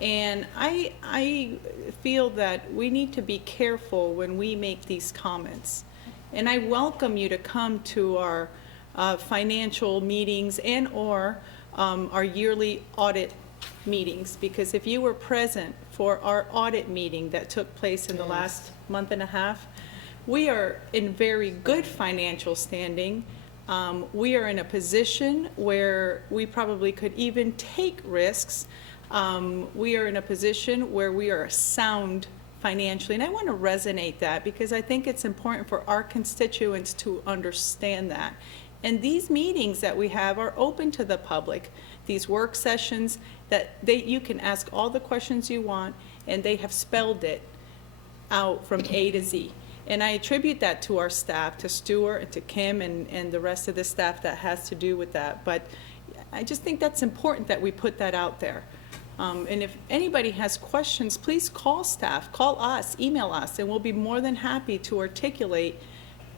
And I feel that we need to be careful when we make these comments. And I welcome you to come to our financial meetings and/or our yearly audit meetings, because if you were present for our audit meeting that took place in the last month and a half, we are in very good financial standing. We are in a position where we probably could even take risks. We are in a position where we are sound financially, and I want to resonate that because I think it's important for our constituents to understand that. And these meetings that we have are open to the public. These work sessions that you can ask all the questions you want, and they have spelled it out from A to Z. And I attribute that to our staff, to Stuart and to Kim and the rest of the staff that has to do with that. But I just think that's important that we put that out there. And if anybody has questions, please call staff, call us, email us, and we'll be more than happy to articulate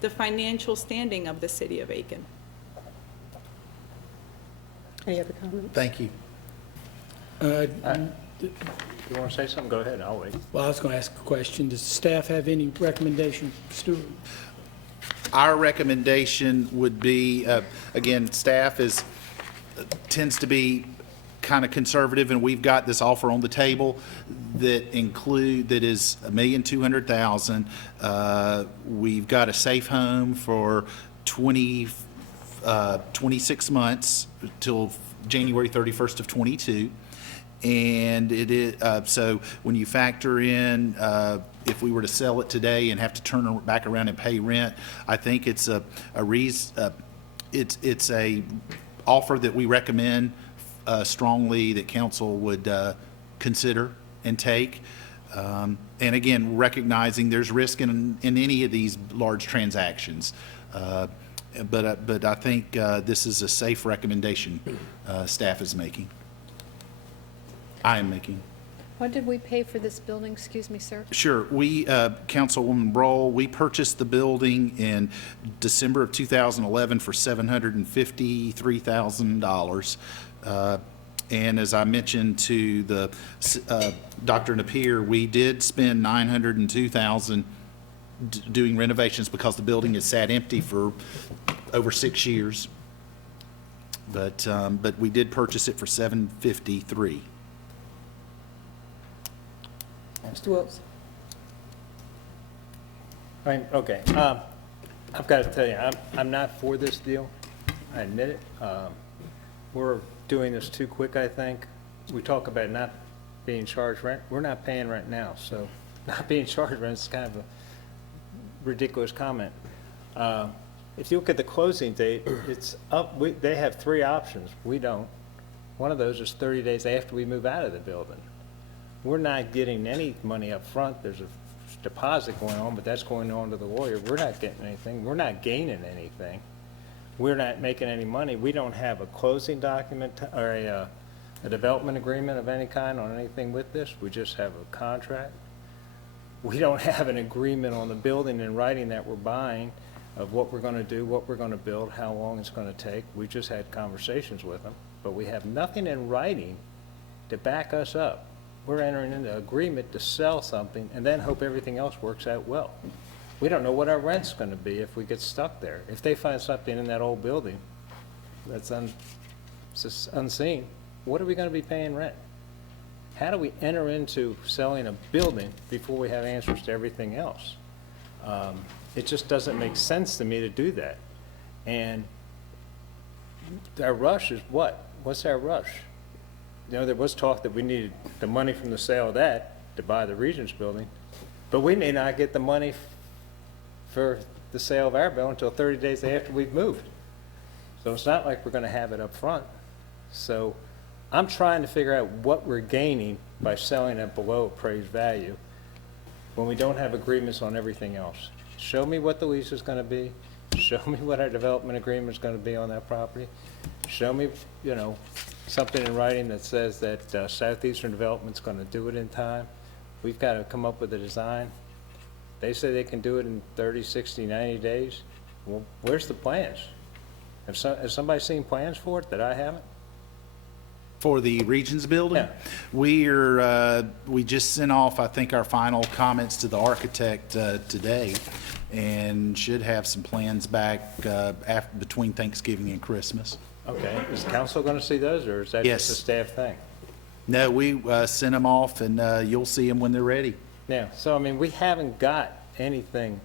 the financial standing of the city of Aiken. Any other comments? Thank you. You want to say something? Go ahead, I'll wait. Well, I was going to ask a question. Does staff have any recommendation, Stuart? Our recommendation would be, again, staff tends to be kind of conservative, and we've got this offer on the table that is $1,200,000. We've got a safe home for 26 months till January 31st of 22. And it is, so when you factor in, if we were to sell it today and have to turn back around and pay rent, I think it's a offer that we recommend strongly that council would consider and take. And again, recognizing there's risk in any of these large transactions. But I think this is a safe recommendation staff is making. I am making. What did we pay for this building, excuse me, sir? Sure. We, Councilwoman Broll, we purchased the building in December of 2011 for $753,000. And as I mentioned to the Dr. Napier, we did spend $902,000 doing renovations because the building has sat empty for over 6 years. But we did purchase it for $753,000. Mr. Wilson. Okay, I've got to tell you, I'm not for this deal. I admit it. We're doing this too quick, I think. We talk about not being charged rent. We're not paying rent now, so not being charged rent is kind of a ridiculous comment. If you look at the closing date, it's up. They have 3 options. We don't. One of those is 30 days after we move out of the building. We're not getting any money up front. There's a deposit going on, but that's going on to the lawyer. We're not getting anything. We're not gaining anything. We're not making any money. We don't have a closing document or a development agreement of any kind on anything with this. We just have a contract. We don't have an agreement on the building in writing that we're buying of what we're going to do, what we're going to build, how long it's going to take. We just had conversations with them, but we have nothing in writing to back us up. We're entering into an agreement to sell something and then hope everything else works out well. We don't know what our rent's going to be if we get stuck there. If they find something in that old building that's unseen, what are we going to be paying rent? How do we enter into selling a building before we have answers to everything else? It just doesn't make sense to me to do that. And our rush is what? What's our rush? You know, there was talk that we needed the money from the sale of that to buy the Regents building, but we may not get the money for the sale of our building until 30 days after we've moved. So it's not like we're going to have it up front. So I'm trying to figure out what we're gaining by selling it below appraised value when we don't have agreements on everything else. Show me what the lease is going to be. Show me what our development agreement is going to be on that property. Show me, you know, something in writing that says that Southeastern Development's going to do it in time. We've got to come up with a design. They say they can do it in 30, 60, 90 days. Well, where's the plans? Has somebody seen plans for it that I haven't? For the Regions building? Yeah. We just sent off, I think, our final comments to the architect today, and should have some plans back between Thanksgiving and Christmas. Okay, is council going to see those, or is that Yes. just a staff thing? No, we sent them off, and you'll see them when they're ready. Yeah, so I mean, we haven't got anything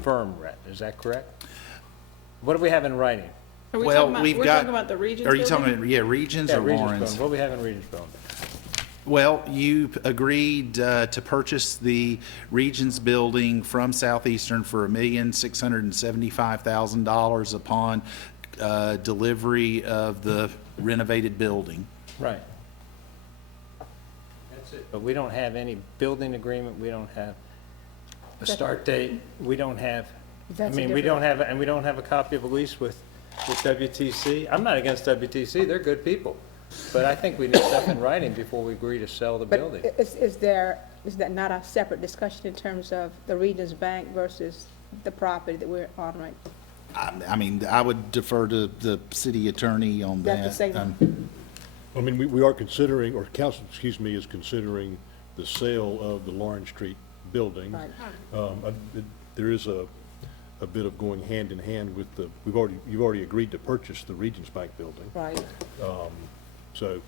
firm yet, is that correct? What do we have in writing? Are we Well, talking about, we've we're got. talking about the Regions Are you building? talking about, yeah, Regions Yeah, or Regents Lawrence? Building. What do we have in Regents Building? Well, you agreed to purchase the Regions building from Southeastern for $1,675,000 upon delivery of the renovated building. Right. That's it. But we don't have any building agreement, we don't have a start date, we don't have, I mean, we don't have, and we don't have a copy of a lease with WTC. I'm not against WTC, they're good people. But I think we need stuff in writing before we agree to sell the building. But is that not a separate discussion in terms of the Regions Bank versus the property that we're on right? I mean, I would defer to the city attorney on That's the that. same. I mean, we are considering, or council, excuse me, is considering the sale of the Lawrence Street building. Right. There is a bit of going hand in hand with the, you've already agreed to purchase the Regions Bank building. Right. So,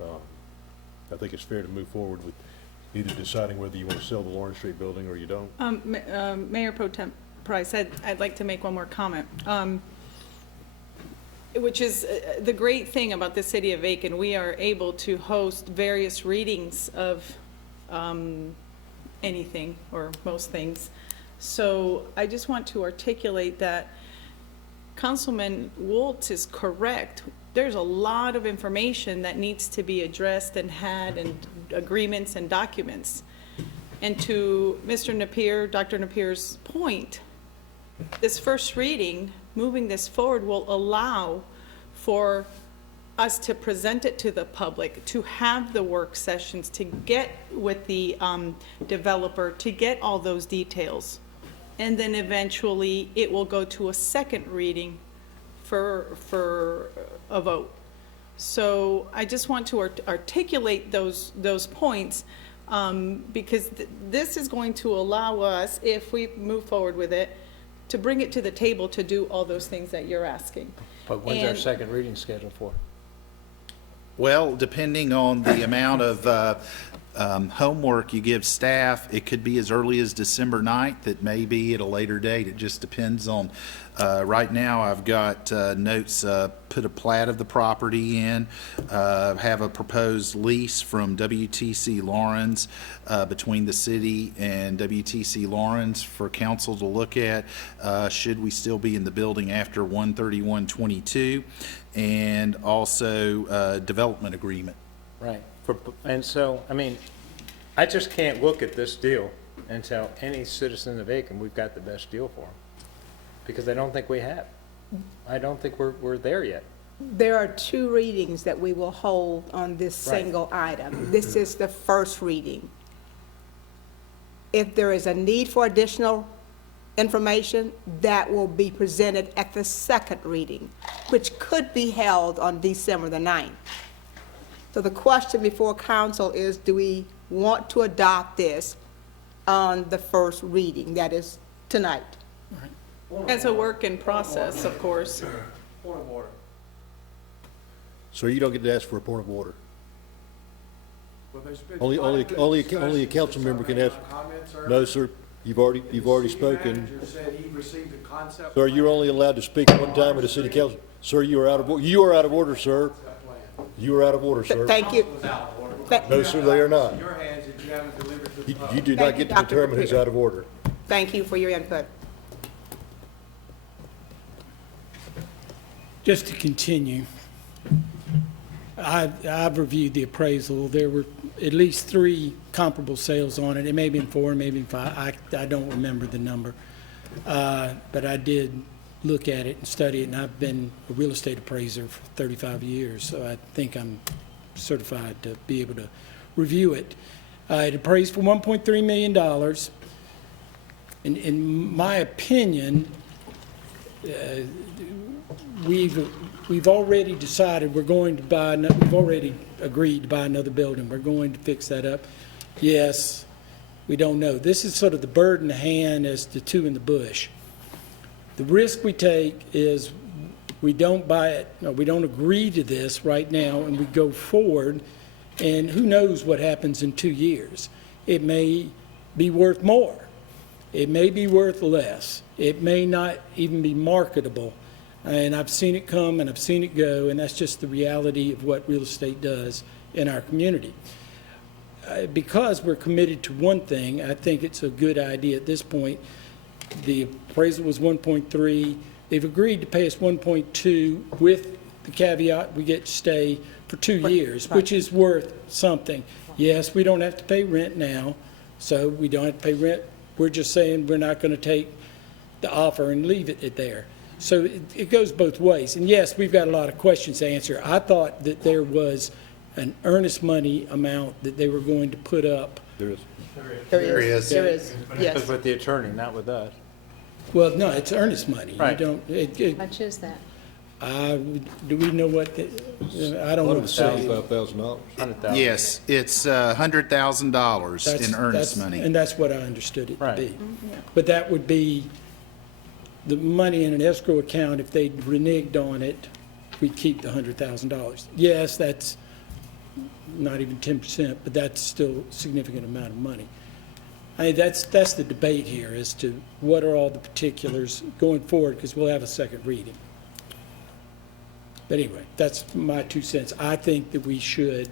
I think it's fair to move forward with either deciding whether you want to sell the Lawrence Street building or you don't. Mayor Pro Tem Price, I'd like to make one more comment, which is the great thing about the city of Aiken. We are able to host various readings of anything or most things. So I just want to articulate that Councilman Waltz is correct. There's a lot of information that needs to be addressed and had, and agreements and documents. And to Mr. Napier, Dr. Napier's point, this first reading, moving this forward, will allow for us to present it to the public, to have the work sessions, to get with the developer, to get all those details. And then eventually it will go to a second reading for a vote. So I just want to articulate those points because this is going to allow us, if we move forward with it, to bring it to the table to do all those things that you're asking. But when's our second reading scheduled for? Well, depending on the amount of homework you give staff, it could be as early as December 9th. It may be at a later date. It just depends on, right now I've got notes, put a plat of the property in, have a proposed lease from WTC Lawrence between the city and WTC Lawrence for council to look at. Should we still be in the building after 1/31/22? And also development agreement. Right. And so, I mean, I just can't look at this deal and tell any citizen of Aiken we've got the best deal for them, because I don't think we have. I don't think we're there yet. There are two readings that we will hold on this single item. This is the first reading. If there is a need for additional information, that will be presented at the second reading, which could be held on December the 9th. So the question before council is, do we want to adopt this on the first reading, that is tonight? As a work in process, of course. Point of order. So you don't get to ask for a point of order. Well, there's been Only a council member can ask. No, sir, you've already spoken. Manager said he received a concept. Sir, you're only allowed to speak one time at a city council. Sir, you are out of order, sir. You are out of order, sir. Thank you. No, sir, they are not. Your hands that you haven't delivered to the public. You do not get to Dr. determine who's Napier. out of order. Thank you for your input. Just to continue, I've reviewed the appraisal. There were at least 3 comparable sales on it. It may have been 4, maybe 5. I don't remember the number. But I did look at it and study it, and I've been a real estate appraiser for 35 years, so I think I'm certified to be able to review it. It appraised for $1.3 million. In my opinion, we've already decided we're going to buy, we've already agreed to buy another building. We're going to fix that up. Yes, we don't know. This is sort of the bird in the hand as the 2 in the bush. The risk we take is we don't buy it, no, we don't agree to this right now, and we go forward, and who knows what happens in 2 years. It may be worth more. It may be worth less. It may not even be marketable. And I've seen it come and I've seen it go, and that's just the reality of what real estate does in our community. Because we're committed to one thing, I think it's a good idea at this point. The appraisal was 1.3. They've agreed to pay us 1.2 with the caveat we get to stay for 2 years, which is worth something. Yes, we don't have to pay rent now, so we don't have to pay rent. We're just saying we're not going to take the offer and leave it there. So it goes both ways. And yes, we've got a lot of questions to answer. I thought that there was an earnest money amount that they were going to put up. There is. There is, yes. That's with the attorney, not with us. Well, no, it's earnest money. Right. You don't, How much is that? do we know what, I don't want to say. $175,000. 100,000. Yes, it's $100,000 in earnest money. And that's what I understood it to Right. be. But that would be the money in an escrow account. If they reneged on it, we'd keep the $100,000. Yes, that's not even 10%, but that's still a significant amount of money. I mean, that's the debate here as to what are all the particulars going forward, because we'll have a second reading. But anyway, that's my 2 cents. I think that we should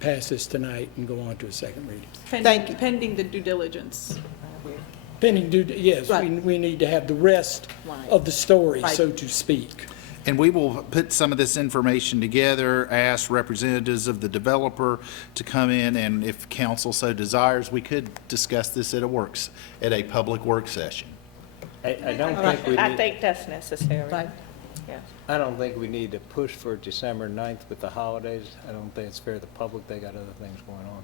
pass this tonight and go on to a second reading. Thank you. Pending the due diligence. Pending yes, Right. we need to have the rest of the story, so to speak. And we will put some of this information together, ask representatives of the developer to come in, and if council so desires, we could discuss this at a public work session. I don't think we I need, think that's necessary. Right. Yes. I don't think we need to push for December 9th with the holidays. I don't think it's fair to the public. They got other things going on.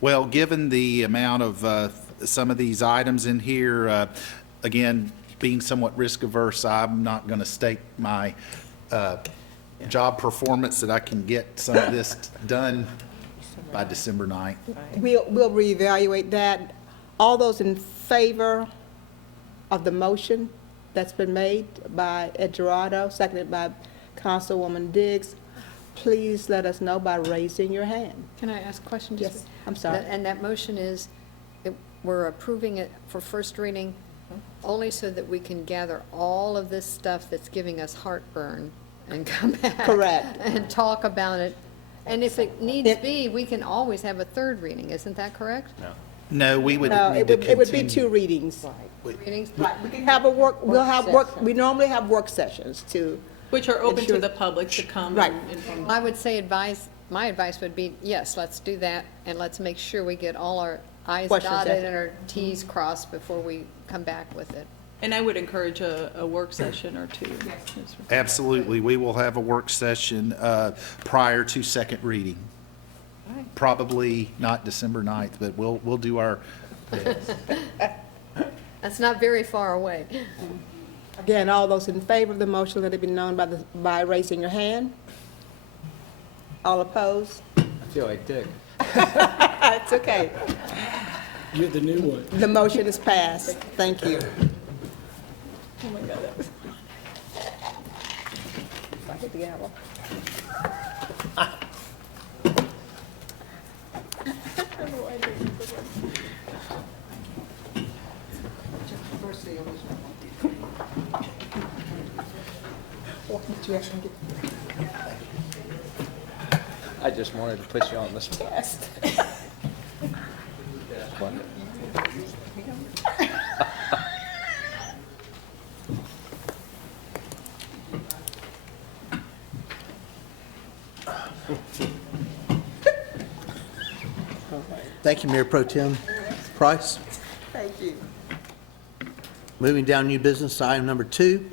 Well, given the amount of some of these items in here, again, being somewhat risk averse, I'm not going to stake my job performance that I can get some of this done by December 9th. We'll reevaluate that. All those in favor of the motion that's been made by Ed Gerardo, seconded by Councilwoman Diggs, please let us know by raising your hand. Can I ask a question? Yes, I'm sorry. And that motion is, we're approving it for first reading only so that we can gather all of this stuff that's giving us heartburn and come back. Correct. And talk about it. And if it needs be, we can always have a third reading. Isn't that correct? No, we would No, need to it would be continue. 2 readings. Readings? Right, we can have a we'll have we normally have work sessions to. Which are open ensure- to the public to come Right. and inform. I would say my advice would be, yes, let's do that, and let's make sure we get all our i's Questions dotted answered. and our t's crossed before we come back with it. And I would encourage a work session or two. Absolutely. We will have a work session prior to second reading. Probably not December 9th, but we'll do our best. That's not very far away. Again, all those in favor of the motion, let it be known by raising your hand. All opposed? I feel like Dick. It's okay. You're the new one. The motion is passed. Thank you. Oh my God, that was. If I hit the gavel. I just wanted to put you on the spot. Fun. Thank you, Mayor Pro Tem Price. Thank you. Moving down new business to item number 2.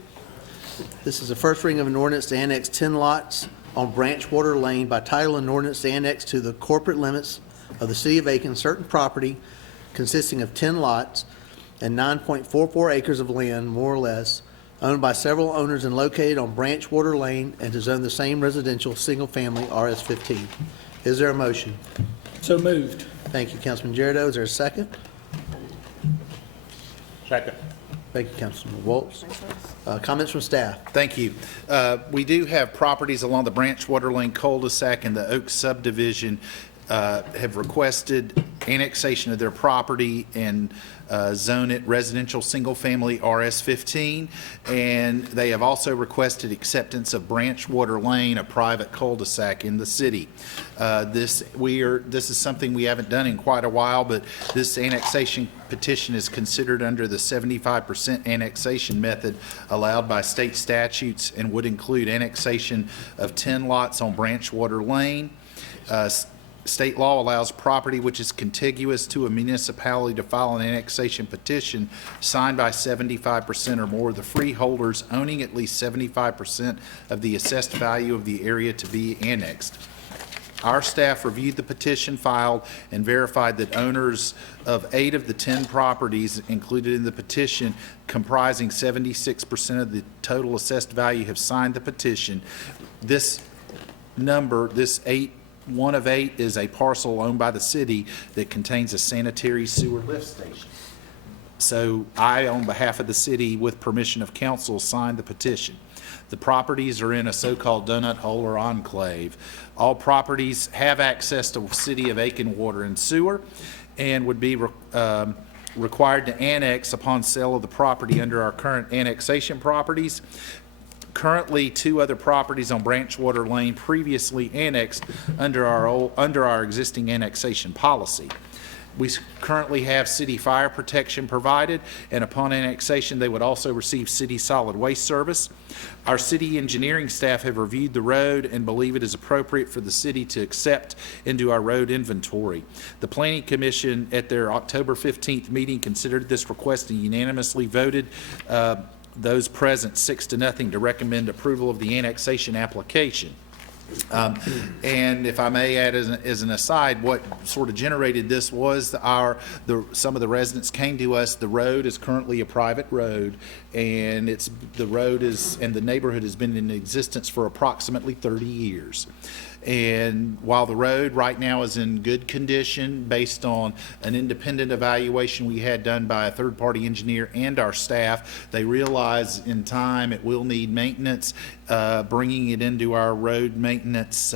This is the first reading of an ordinance to annex 10 lots on Branchwater Lane by title, and ordinance to annex to the corporate limits of the city of Aiken certain property consisting of 10 lots and 9.44 acres of land, more or less, owned by several owners and located on Branchwater Lane, and to zone the same residential single-family RS-15. Is there a motion? So moved. Thank you, Councilman Jericho. Is there a second? Second. Thank you, Councilman Waltz. Comments from staff? Thank you. We do have properties along the Branchwater Lane cul-de-sac and the Oak subdivision have requested annexation of their property and zone it residential single-family RS-15, and they have also requested acceptance of Branchwater Lane, a private cul-de-sac in the city. This is something we haven't done in quite a while, but this annexation petition is considered under the 75% annexation method allowed by state statutes and would include annexation of 10 lots on Branchwater Lane. State law allows property which is contiguous to a municipality to file an annexation petition signed by 75% or more of the freeholders owning at least 75% of the assessed value of the area to be annexed. Our staff reviewed the petition filed and verified that owners of 8 of the 10 properties included in the petition, comprising 76% of the total assessed value, have signed the petition. This number, one of 8 is a parcel owned by the city that contains a sanitary sewer lift station. So I, on behalf of the city, with permission of council, signed the petition. The properties are in a so-called donut hole or enclave. All properties have access to City of Aiken water and sewer and would be required to annex upon sale of the property under our current annexation properties. Currently, 2 other properties on Branchwater Lane previously annexed under our existing annexation policy. We currently have city fire protection provided, and upon annexation, they would also receive city solid waste service. Our city engineering staff have reviewed the road and believe it is appropriate for the city to accept into our road inventory. The Planning Commission at their October 15th meeting considered this request and unanimously voted those present 6-0 to recommend approval of the annexation application. And if I may add as an aside, what sort of generated this was some of the residents came to us. The road is currently a private road, and the neighborhood has been in existence for approximately 30 years. And while the road right now is in good condition based on an independent evaluation we had done by a third-party engineer and our staff, they realize in time it will need maintenance. Bringing it into our road maintenance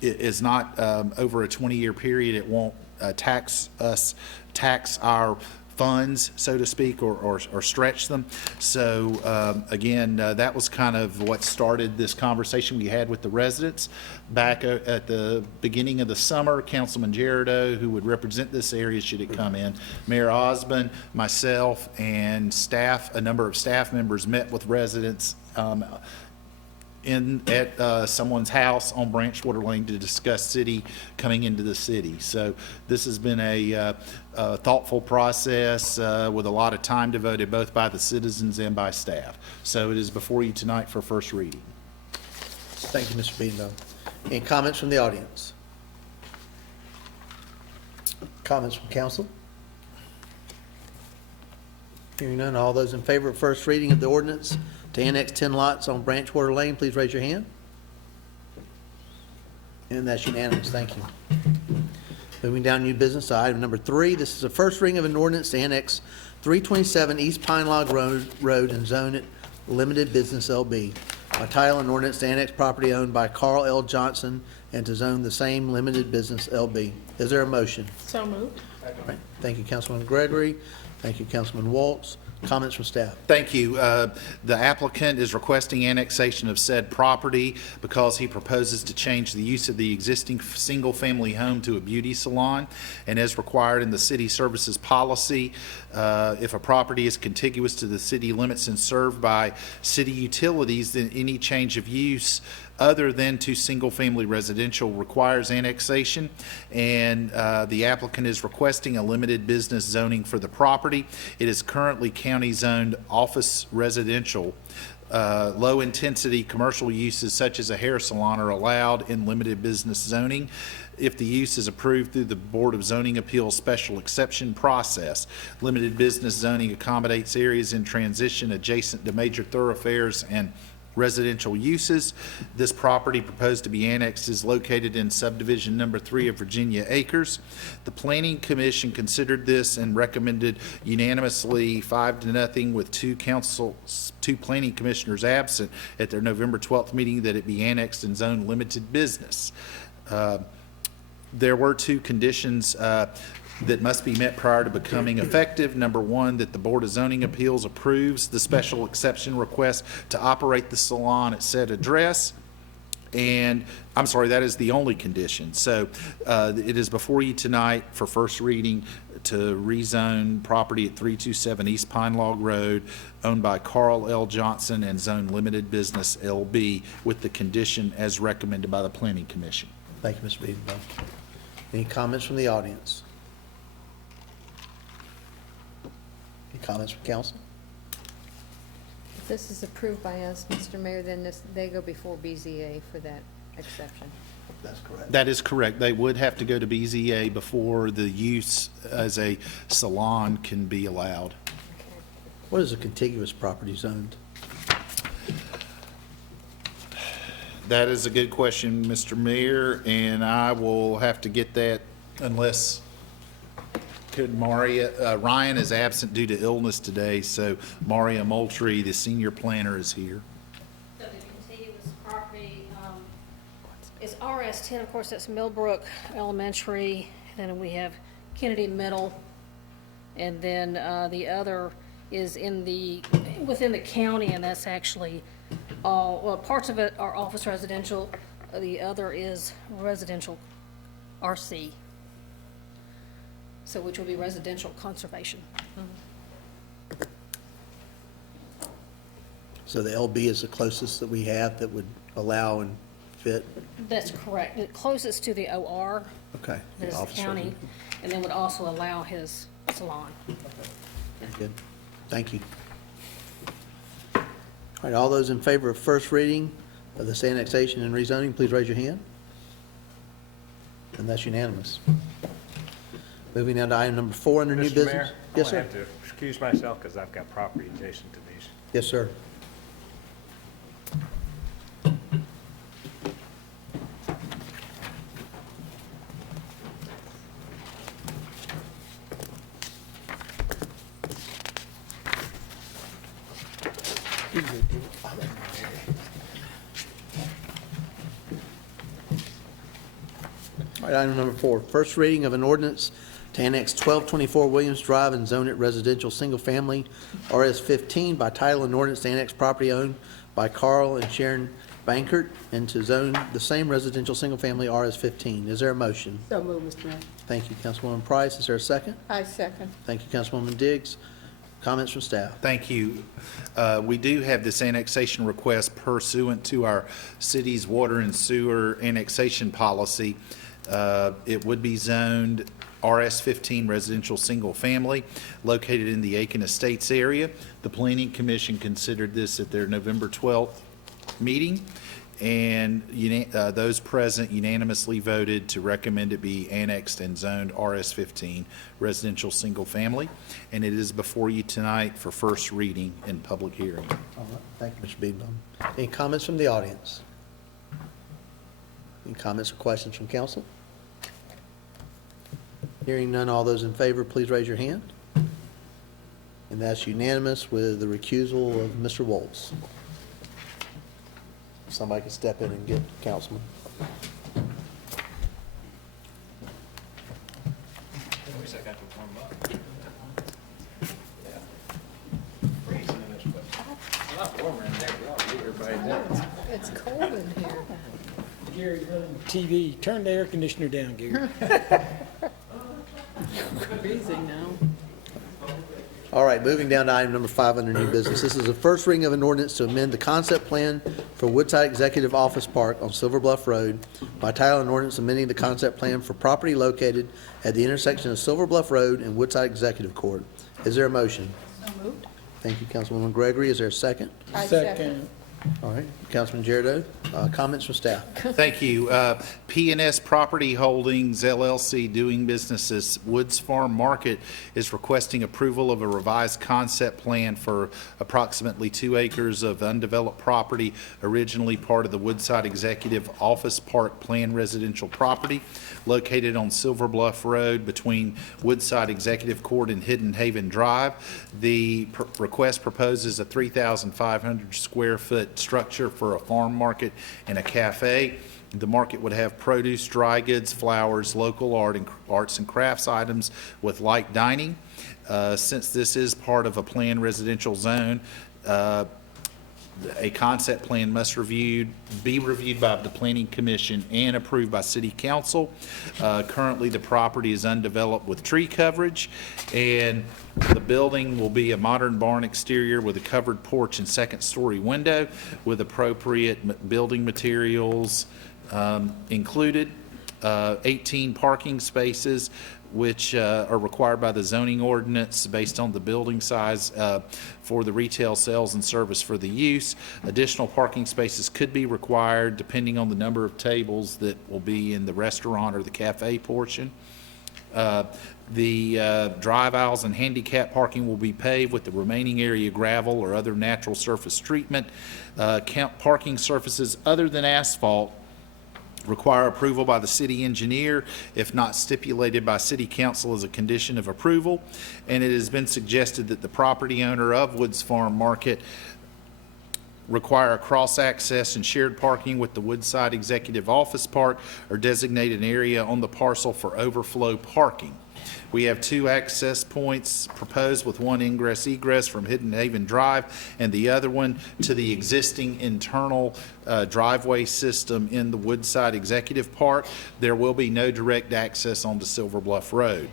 is not over a 20-year period. It won't tax our funds, so to speak, or stretch them. So again, that was kind of what started this conversation we had with the residents. Back at the beginning of the summer, Councilman Jericho, who would represent this area should it come in, Mayor Osmond, myself, and staff, a number of staff members met with residents at someone's house on Branchwater Lane to discuss coming into the city. So this has been a thoughtful process with a lot of time devoted both by the citizens and by staff. So it is before you tonight for first reading. Thank you, Mr. Beanbaum. Any comments from the audience? Comments from council? Hearing none, all those in favor of first reading of the ordinance to annex 10 lots on Branchwater Lane, please raise your hand. And that's unanimous. Thank you. Moving down to new business, item number 3. This is the first reading of an ordinance to annex 327 East Pine Log Road and zone it limited business LB. By title, an ordinance to annex property owned by Carl L. Johnson and to zone the same limited business LB. Is there a motion? So moved. All right. Thank you, Councilman Gregory. Thank you, Councilman Waltz. Comments from staff? Thank you. The applicant is requesting annexation of said property because he proposes to change the use of the existing single-family home to a beauty salon, and as required in the city services policy, if a property is contiguous to the city limits and served by city utilities, then any change of use other than to single-family residential requires annexation, and the applicant is requesting a limited business zoning for the property. It is currently county-zoned office residential. Low-intensity commercial uses such as a hair salon are allowed in limited business zoning if the use is approved through the Board of Zoning Appeals special exception process. Limited business zoning accommodates areas in transition adjacent to major thoroughfares and residential uses. This property proposed to be annexed is located in subdivision number 3 of Virginia Acres. The Planning Commission considered this and recommended unanimously 5-0 with two planning commissioners absent at their November 12th meeting that it be annexed and zoned limited business. There were 2 conditions that must be met prior to becoming effective. Number 1, that the Board of Zoning Appeals approves the special exception request to operate the salon at said address. And, I'm sorry, that is the only condition. So it is before you tonight for first reading to rezone property at 327 East Pine Log Road, owned by Carl L. Johnson and Zone Limited Business LB, with the condition as recommended by the Planning Commission. Thank you, Mr. Beavenbaum. Any comments from the audience? Any comments from council? If this is approved by us, Mr. Mayor, then they go before BZA for that exception. That's correct. That is correct. They would have to go to BZA before the use as a salon can be allowed. What is a contiguous property zoned? That is a good question, Mr. Mayor, and I will have to get that unless, could Maria, Ryan is absent due to illness today, so Maria Moultrie, the senior planner, is here. So the contiguous property is RS10, of course, that's Millbrook Elementary, and then we have Kennedy Middle, and then the other is within the county, and that's actually all, well, parts of it are office residential, the other is residential RC. So which will be residential conservation. So the LB is the closest that we have that would allow and fit? That's correct. The closest to the OR. Okay. That is the county, and then would also allow his salon. Very good. Thank you. All right, all those in favor of first reading of this annexation and rezoning, please raise your hand. And that's unanimous. Moving on to item number 4 under new business. Mayor, Yes, sir. I have to excuse myself because I've got property adjacent to these. Yes, sir. All right, item number 4, first reading of an ordinance to annex 1224 Williams Drive and zone it residential single-family RS-15 by title, and ordinance to annex property owned by Carl and Sharon Bankert and to zone the same residential single-family RS-15. Is there a motion? So moved, Mr. Mayor. Thank you, Councilwoman Price. Is there a second? I second. Thank you, Councilwoman Diggs. Comments from staff? Thank you. We do have this annexation request pursuant to our city's water and sewer annexation policy. It would be zoned RS-15 residential single family located in the Aiken Estates area. The Planning Commission considered this at their November 12th meeting, and those present unanimously voted to recommend it be annexed and zoned RS-15 residential single family, and it is before you tonight for first reading and public hearing. All right. Thank you, Mr. Beavenbaum. Any comments from the audience? Any comments or questions from council? Hearing none, all those in favor, please raise your hand. And that's unanimous with the recusal of Mr. Woltz. Somebody can step in and get Councilman. It's cold in here. Gary, running TV, turn the air conditioner down, Gary. Freezing now. All right, moving down to item number 5 under new business. This is the first reading of an ordinance to amend the concept plan for Woodside Executive Office Park on Silver Bluff Road by title, an ordinance amending the concept plan for property located at the intersection of Silver Bluff Road and Woodside Executive Court. Is there a motion? So moved. Thank you, Councilwoman Gregory. Is there a second? I second. All right, Councilman Jericho, comments from staff? Thank you. P&S Property Holdings LLC, doing business as Woods Farm Market, is requesting approval of a revised concept plan for approximately 2 acres of undeveloped property, originally part of the Woodside Executive Office Park Plan residential property located on Silver Bluff Road between Woodside Executive Court and Hidden Haven Drive. The request proposes a 3,500 square foot structure for a farm market and a cafe. The market would have produce, dry goods, flowers, local arts and crafts items with light dining. Since this is part of a planned residential zone, a concept plan must be reviewed by the Planning Commission and approved by City Council. Currently, the property is undeveloped with tree coverage, and the building will be a modern barn exterior with a covered porch and second-story window with appropriate building materials included. 18 parking spaces, which are required by the zoning ordinance based on the building size for the retail sales and service for the use. Additional parking spaces could be required depending on the number of tables that will be in the restaurant or the cafe portion. The drive aisles and handicap parking will be paved with the remaining area gravel or other natural surface treatment. Parking surfaces other than asphalt require approval by the city engineer if not stipulated by City Council as a condition of approval. And it has been suggested that the property owner of Woods Farm Market require a cross-access and shared parking with the Woodside Executive Office Park or designate an area on the parcel for overflow parking. We have 2 access points proposed, with one ingress-egress from Hidden Haven Drive and the other one to the existing internal driveway system in the Woodside Executive Park. There will be no direct access onto Silver Bluff Road.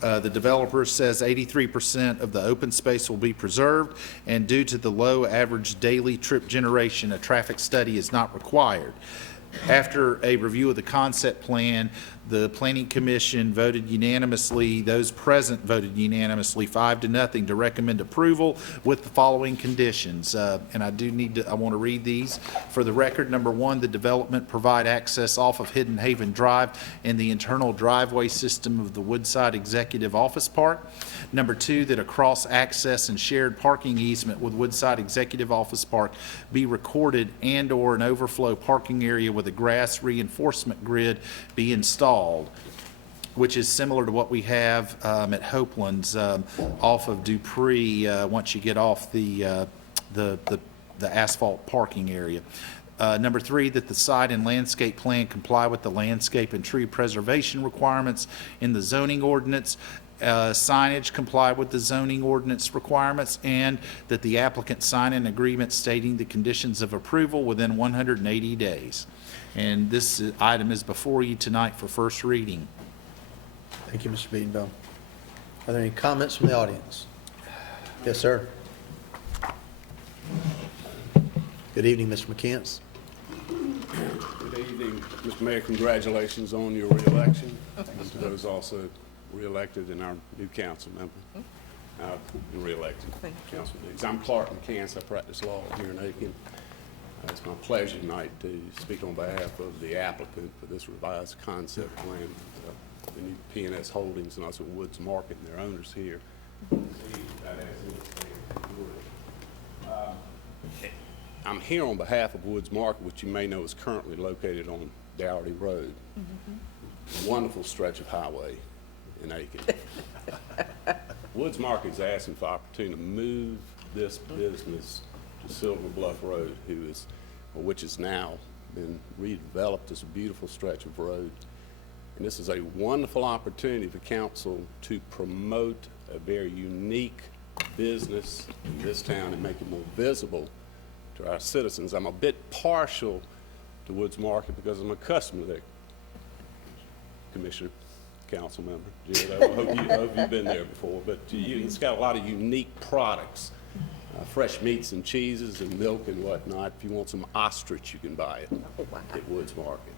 The developer says 83% of the open space will be preserved, and due to the low average daily trip generation, a traffic study is not required. After a review of the concept plan, the Planning Commission voted unanimously, those present voted unanimously 5-0 to recommend approval with the following conditions. And I want to read these for the record. Number 1, the development provide access off of Hidden Haven Drive and the internal driveway system of the Woodside Executive Office Park. Number 2, that a cross-access and shared parking easement with Woodside Executive Office Park be recorded and/or an overflow parking area with a grass reinforcement grid be installed, which is similar to what we have at Hopelands off of Dupree once you get off the asphalt parking area. Number 3, that the site and landscape plan comply with the landscape and tree preservation requirements in the zoning ordinance. Signage comply with the zoning ordinance requirements, and that the applicant sign an agreement stating the conditions of approval within 180 days. And this item is before you tonight for first reading. Thank you, Mr. Beatonbaum. Are there any comments from the audience? Yes, sir. Good evening, Mr. McCants. Good evening, Mr. Mayor. Congratulations on your reelection, and to those also reelected and our new council member. Reelected council meetings. I'm Clark McCants. I practice law here in Aiken. It's my pleasure tonight to speak on behalf of the applicant for this revised concept plan, the new P&S Holdings and also Woods Market and their owners here. I'm here on behalf of Woods Market, which you may know is currently located on Dougherty Road. Wonderful stretch of highway in Aiken. Woods Market is asking for opportunity to move this business to Silver Bluff Road, which has now been redeveloped as a beautiful stretch of road. And this is a wonderful opportunity for council to promote a very unique business in this town and make it more visible to our citizens. I'm a bit partial to Woods Market because I'm a customer there, Commissioner. council member. Jared, I hope you've been there before, but it's got a lot of unique products, fresh meats and cheeses and milk and whatnot. If you want some ostrich, you can buy it at Woods Market.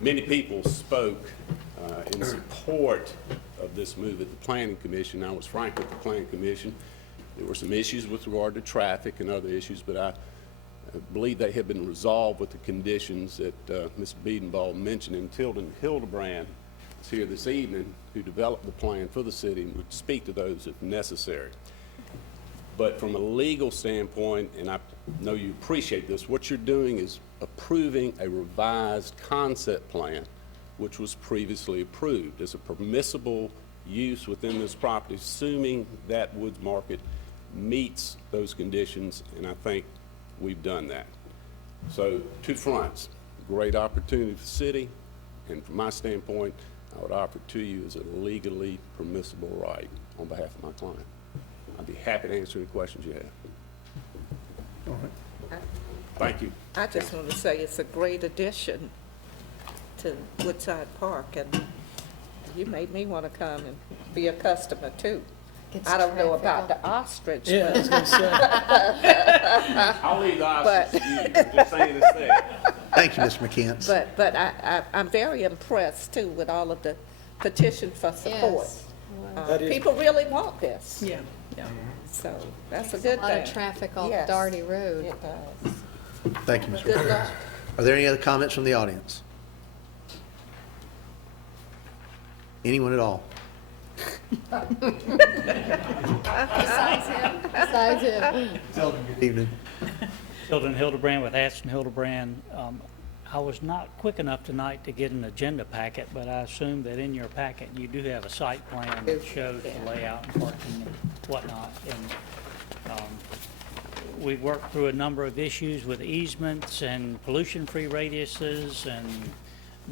Many people spoke in support of this move at the Planning Commission. I was frank with the Planning Commission. There were some issues with regard to traffic and other issues, but I believe they have been resolved with the conditions that Ms. Biedenball mentioned. And Tilden Hildebrand is here this evening, who developed the plan for the city and would speak to those if necessary. But from a legal standpoint, and I know you appreciate this, what you're doing is approving a revised concept plan which was previously approved as a permissible use within this property, assuming that Woods Market meets those conditions, and I think we've done that. So, two fronts, great opportunity for the city, and from my standpoint, I would offer to you as a legally permissible right on behalf of my client. I'd be happy to answer any questions you have. Thank you. I just want to say it's a great addition to Woodside Park, and you made me want to come and be a customer too. I don't know about the ostrich. Yeah, I was gonna say. I'll leave the ostrich to you. I'm just saying it's there. Thank you, Mr. McKence. But I'm very impressed too with all of the petition for support. That is- People really want this. Yeah, yeah. So that's a good A lot thing. of traffic off Yes, Darty Road. It does. Thank you, Mr. Good McKence. luck. Are there any other comments from the audience? Anyone at all? Besides him. Good evening. Tilden Hildebrand with Aston Hildebrand. I was not quick enough tonight to get an agenda packet, but I assume that in your packet you do have a site plan that shows the layout and parking and whatnot. And we've worked through a number of issues with easements and pollution-free radiuses and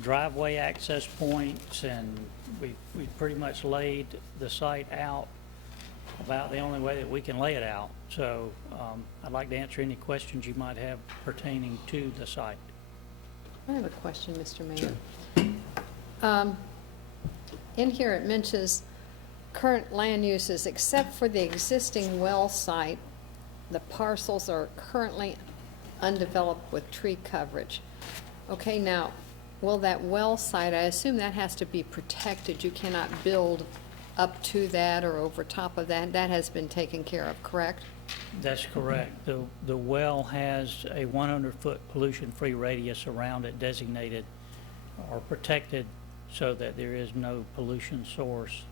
driveway access points, and we've pretty much laid the site out about the only way that we can lay it out. So I'd like to answer any questions you might have pertaining to the site. I have a question, Mr. Mayor. In here it mentions current land uses, except for the existing well site, the parcels are currently undeveloped with tree coverage. Okay, now, will that well site, I assume that has to be protected. You cannot build up to that or over top of that. That has been taken care of, correct? That's correct. The well has a 100-foot pollution-free radius around it designated or protected so that there is no pollution source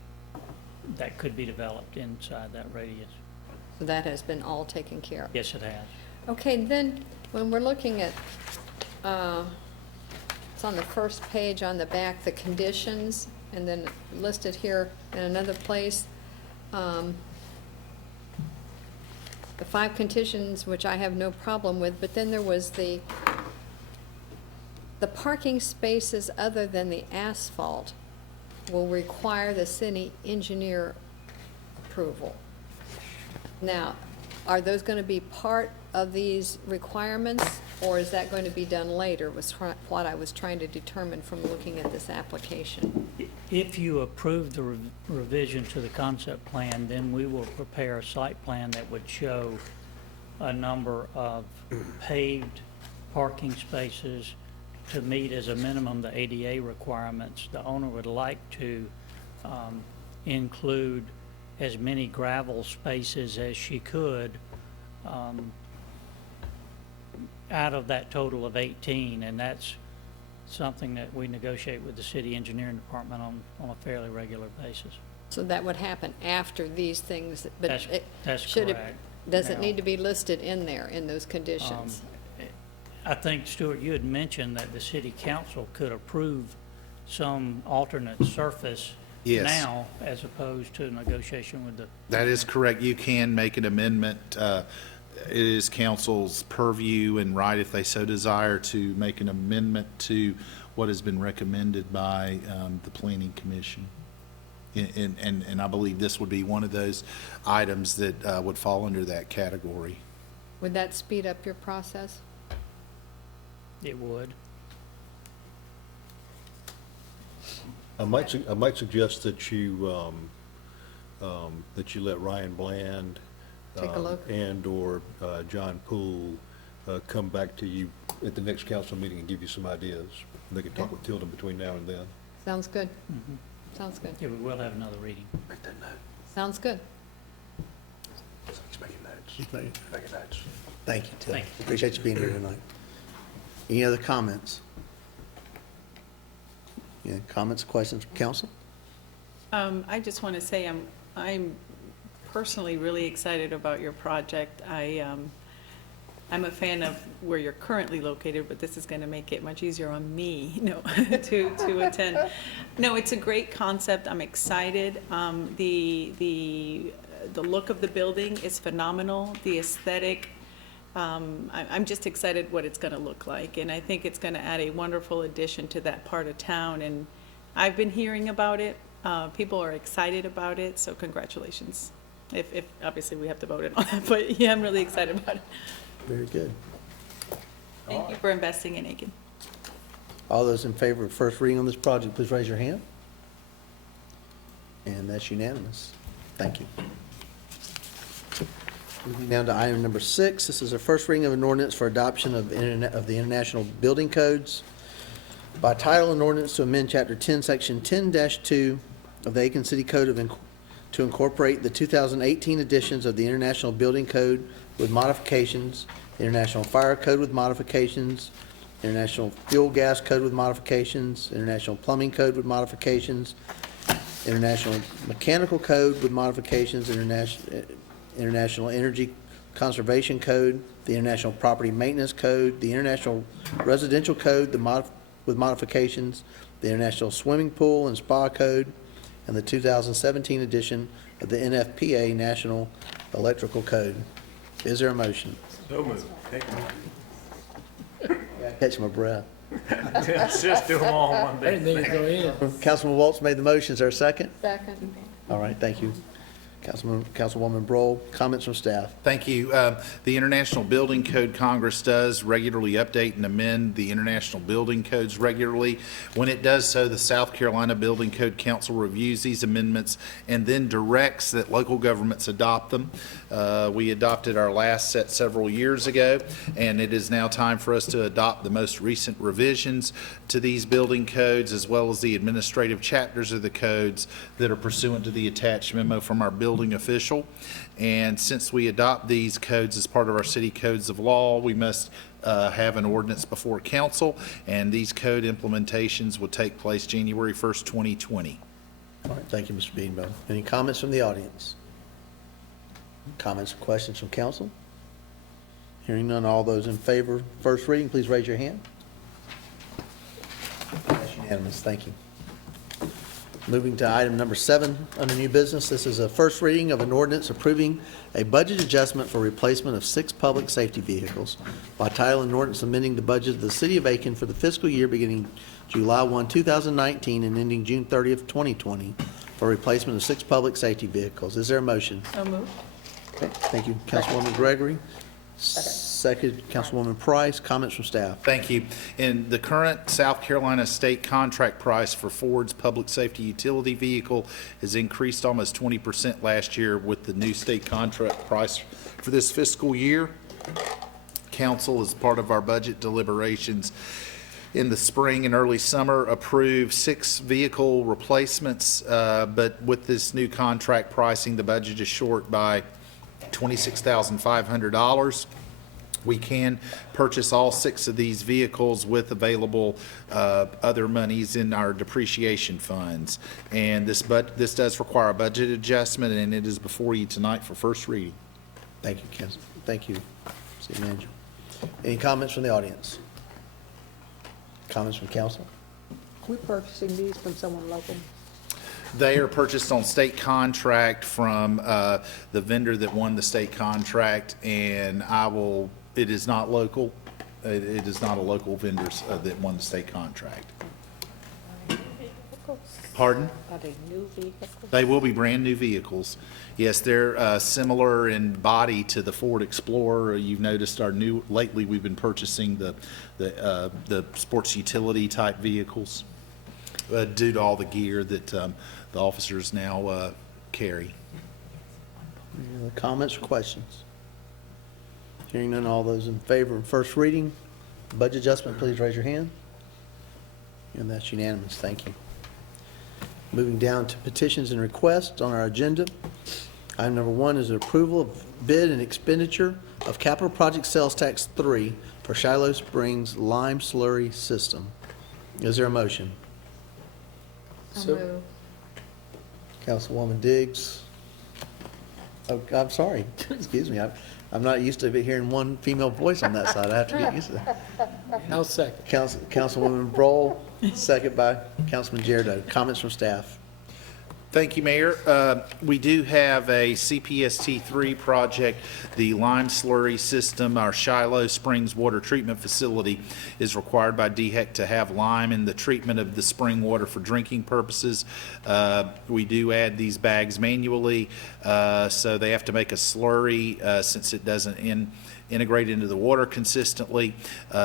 that could be developed inside that radius. So that has been all taken care of? Yes, it has. Okay, then, when we're looking at, it's on the first page on the back, the conditions, and then listed here in another place, the 5 conditions, which I have no problem with, but then there was the parking spaces other than the asphalt will require the city engineer approval. Now, are those going to be part of these requirements, or is that going to be done later, was what I was trying to determine from looking at this application? If you approve the revision to the concept plan, then we will prepare a site plan that would show a number of paved parking spaces to meet as a minimum the ADA requirements. The owner would like to include as many gravel spaces as she could out of that total of 18, and that's something that we negotiate with the city engineering department on a fairly regular basis. So that would happen after these things, but That's should it, correct. does it Now, need to be listed in there, in those conditions? I think, Stuart, you had mentioned that the city council could approve some alternate surface Yes. now as opposed to negotiation with the. That is correct. You can make an amendment. It is council's purview and right, if they so desire, to make an amendment to what has been recommended by the Planning Commission. And I believe this would be one of those items that would fall under that category. Would that speed up your process? It would. I might suggest that you let Ryan Bland. Take a look. And/or John Poole come back to you at the next council meeting and give you some ideas. They can talk with Tilden between now and then. Sounds good. Sounds good. Yeah, we will have another reading. Make that note. Sounds good. He's making notes. He's making notes. Thank you, Tim. Thank you. Appreciate you being here tonight. Any other comments? Any comments, questions from council? I just want to say I'm personally really excited about your project. I'm a fan of where you're currently located, but this is going to make it much easier on me, to attend. No, it's a great concept. I'm excited. The look of the building is phenomenal. The aesthetic, I'm just excited what it's going to look like, and I think it's going to add a wonderful addition to that part of town. And I've been hearing about it. People are excited about it, so congratulations. If obviously we have to vote it on it, but yeah, I'm really excited about it. Very good. Thank you for investing in Aiken. All those in favor of first reading on this project, please raise your hand. And that's unanimous. Thank you. Moving down to item number 6, this is a first reading of an ordinance for adoption of the International Building Codes. By title, an ordinance to amend Chapter 10, Section 10-2 of the Aiken City Code to incorporate the 2018 editions of the International Building Code with modifications, International Fire Code with modifications, International Fuel Gas Code with modifications, International Plumbing Code with modifications, International Mechanical Code with modifications, International Energy Conservation Code, the International Property Maintenance Code, the International Residential Code with modifications, the International Swimming Pool and Spa Code, and the 2017 edition of the NFPA National Electrical Code. Is there a motion? So moved. Catch my breath. Just do them all in one I didn't think it'd go in. Councilman Waltz made the motion. Is there a second? Second. All right, thank you. Councilwoman Brohl, comments from staff. Thank you. The International Building Code, Congress does regularly update and amend the International Building Codes regularly. When it does so, the South Carolina Building Code Council reviews these amendments and then directs that local governments adopt them. We adopted our last set several years ago, and it is now time for us to adopt the most recent revisions to these building codes, as well as the administrative chapters of the codes that are pursuant to the attached memo from our building official. And since we adopt these codes as part of our city codes of law, we must have an ordinance before council, and these code implementations will take place January 1st, 2020. All right, thank you, Mr. Beanbo. Any comments from the audience? Comments or questions from council? Hearing none, all those in favor of first reading, please raise your hand. That's unanimous. Thank you. Moving to item number 7 under new business, this is a first reading of an ordinance approving a budget adjustment for replacement of 6 public safety vehicles. By title, an ordinance amending the budget of the city of Aiken for the fiscal year beginning July 1, 2019 and ending June 30th, 2020 for replacement of 6 public safety vehicles. Is there a motion? So moved. Okay, thank you, Councilwoman Gregory. Second, Councilwoman Price. Comments from staff. Thank you. In the current South Carolina state contract price for Ford's public safety utility vehicle has increased almost 20% last year with the new state contract price for this fiscal year. Council, as part of our budget deliberations in the spring and early summer, approved 6 vehicle replacements, but with this new contract pricing, the budget is short by $26,500. We can purchase all 6 of these vehicles with available other monies in our depreciation funds. And this does require a budget adjustment, and it is before you tonight for first reading. Thank you, Council. Thank you, City Manager. Any comments from the audience? Comments from council? We're purchasing these from someone local. They are purchased on state contract from the vendor that won the state contract, and it is not local. It is not a local vendor that won the state contract. Pardon? Are they new vehicles? They will be brand-new vehicles. Yes, they're similar in body to the Ford Explorer. You've noticed lately we've been purchasing the sports utility type vehicles. due to all the gear that the officers now carry. Any other comments or questions? Hearing none, all those in favor of first reading, budget adjustment, please raise your hand. And that's unanimous. Thank you. Moving down to petitions and requests on our agenda. Item number 1 is approval of bid and expenditure of capital project sales tax 3 for Shiloh Springs lime slurry system. Is there a motion? I'll move. Councilwoman Diggs. Oh, I'm sorry. Excuse me. I'm not used to hearing one female voice on that side. I have to get used to that. I'll second. Councilwoman Broll, second by Councilman Giardo. Comments from staff? Thank you, Mayor. We do have a CPST3 project, the lime slurry system. Our Shiloh Springs Water Treatment Facility is required by DHEC to have lime in the treatment of the spring water for drinking purposes. We do add these bags manually, so they have to make a slurry since it doesn't integrate into the water consistently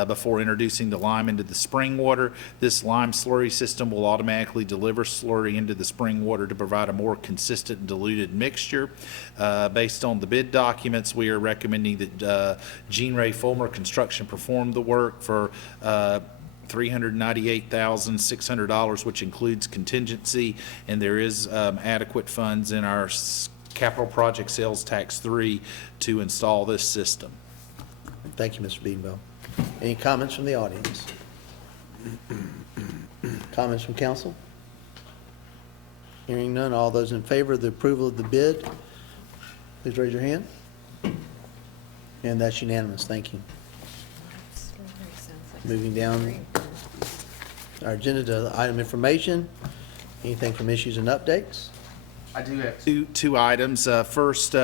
before introducing the lime into the spring water. This lime slurry system will automatically deliver slurry into the spring water to provide a more consistent and diluted mixture. Based on the bid documents, we are recommending that Jean Ray Fulmer Construction perform the work for $398,600, which includes contingency, and there is adequate funds in our capital project sales tax 3 to install this system. Thank you, Mr. Beedenbow. Any comments from the audience? Comments from council? Hearing none, all those in favor of the approval of the bid, please raise your hand. And that's unanimous. Thank you. Moving down our agenda to item information. Anything from issues and updates? I do have two items. First,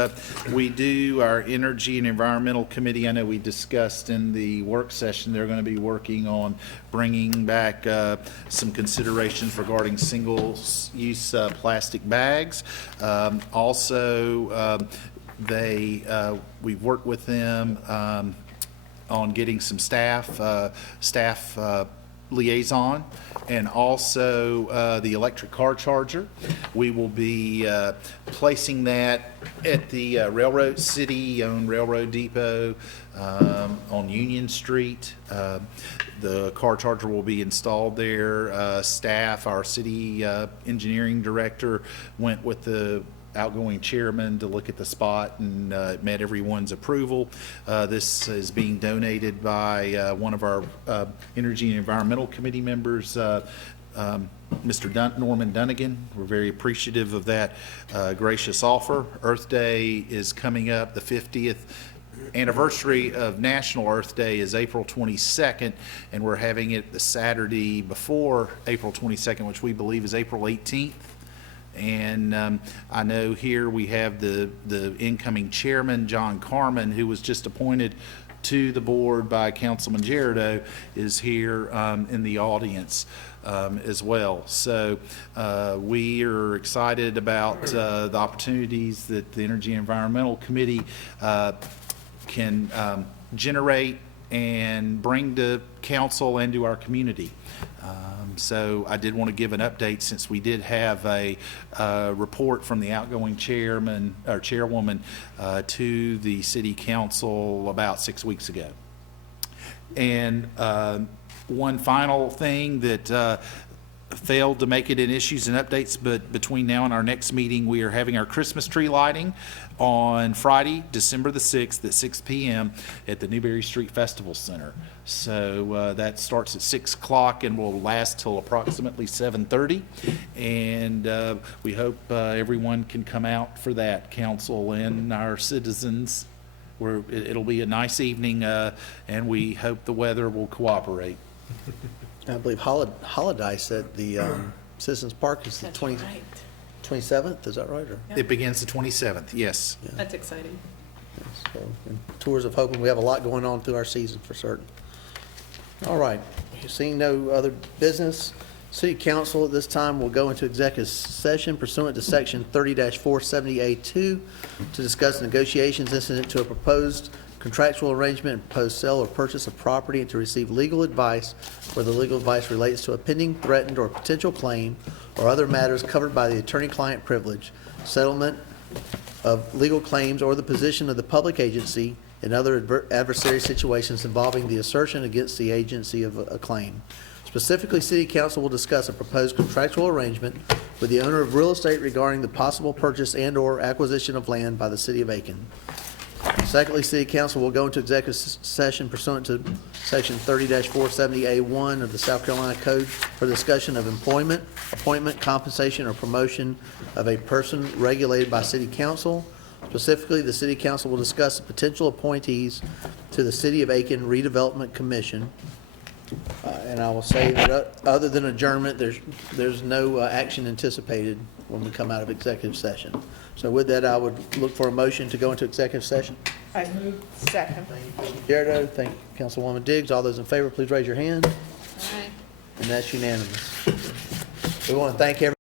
we do our Energy and Environmental Committee. I know we discussed in the work session, they're going to be working on bringing back some considerations regarding single-use plastic bags. Also, we've worked with them on getting some staff liaison, and also the electric car charger. We will be placing that at the Railroad City-owned Railroad Depot on Union Street. The car charger will be installed there. Staff, our city engineering director went with the outgoing chairman to look at the spot, and it met everyone's approval. This is being donated by one of our Energy and Environmental Committee members, Mr. Norman Dunnigan. We're very appreciative of that gracious offer. Earth Day is coming up. The 50th anniversary of National Earth Day is April 22nd, and we're having it the Saturday before April 22nd, which we believe is April 18th. And I know here we have the incoming chairman, John Carmen, who was just appointed to the board by Councilman Giardo, is here in the audience as well. So we are excited about the opportunities that the Energy and Environmental Committee can generate and bring to council and to our community. So I did want to give an update, since we did have a report from the outgoing chairman or chairwoman to the city council about 6 weeks ago. And one final thing that failed to make it in issues and updates, but between now and our next meeting, we are having our Christmas tree lighting on Friday, December the 6th at 6 p.m. at the Newberry Street Festival Center. So that starts at 6 o'clock and will last till approximately 7:30. And we hope everyone can come out for that, council and our citizens. It'll be a nice evening, and we hope the weather will cooperate. I believe Holiday said the Citizens Park is the 27th, is that right? Or? It begins the 27th, yes. Yeah. That's exciting. So, and Tours of Hope, and we have a lot going on through our season for certain. All right, seeing no other business, City Council at this time will go into executive session pursuant to Section 30-470A2 to discuss negotiations incident to a proposed contractual arrangement, and proposed sale or purchase of property, and to receive legal advice where the legal advice relates to a pending, threatened, or potential claim or other matters covered by the attorney-client privilege, settlement of legal claims, or the position of the public agency in other adversary situations involving the assertion against the agency of a claim. Specifically, City Council will discuss a proposed contractual arrangement with the owner of real estate regarding the possible purchase and/or acquisition of land by the City of Aiken. Secondly, City Council will go into executive session pursuant to Section 30-470A1 of the South Carolina Code for discussion of employment, appointment, compensation, or promotion of a person regulated by City Council. Specifically, the City Council will discuss the potential appointees to the City of Aiken Redevelopment Commission. And I will say that other than adjournment, there's no action anticipated when we come out of executive session. So with that, I would look for a motion to go into executive session. I move second. Gerardo, thank you, Councilwoman Diggs. All those in favor, please raise your hand. Aye. And that's unanimous. We want to thank everyone.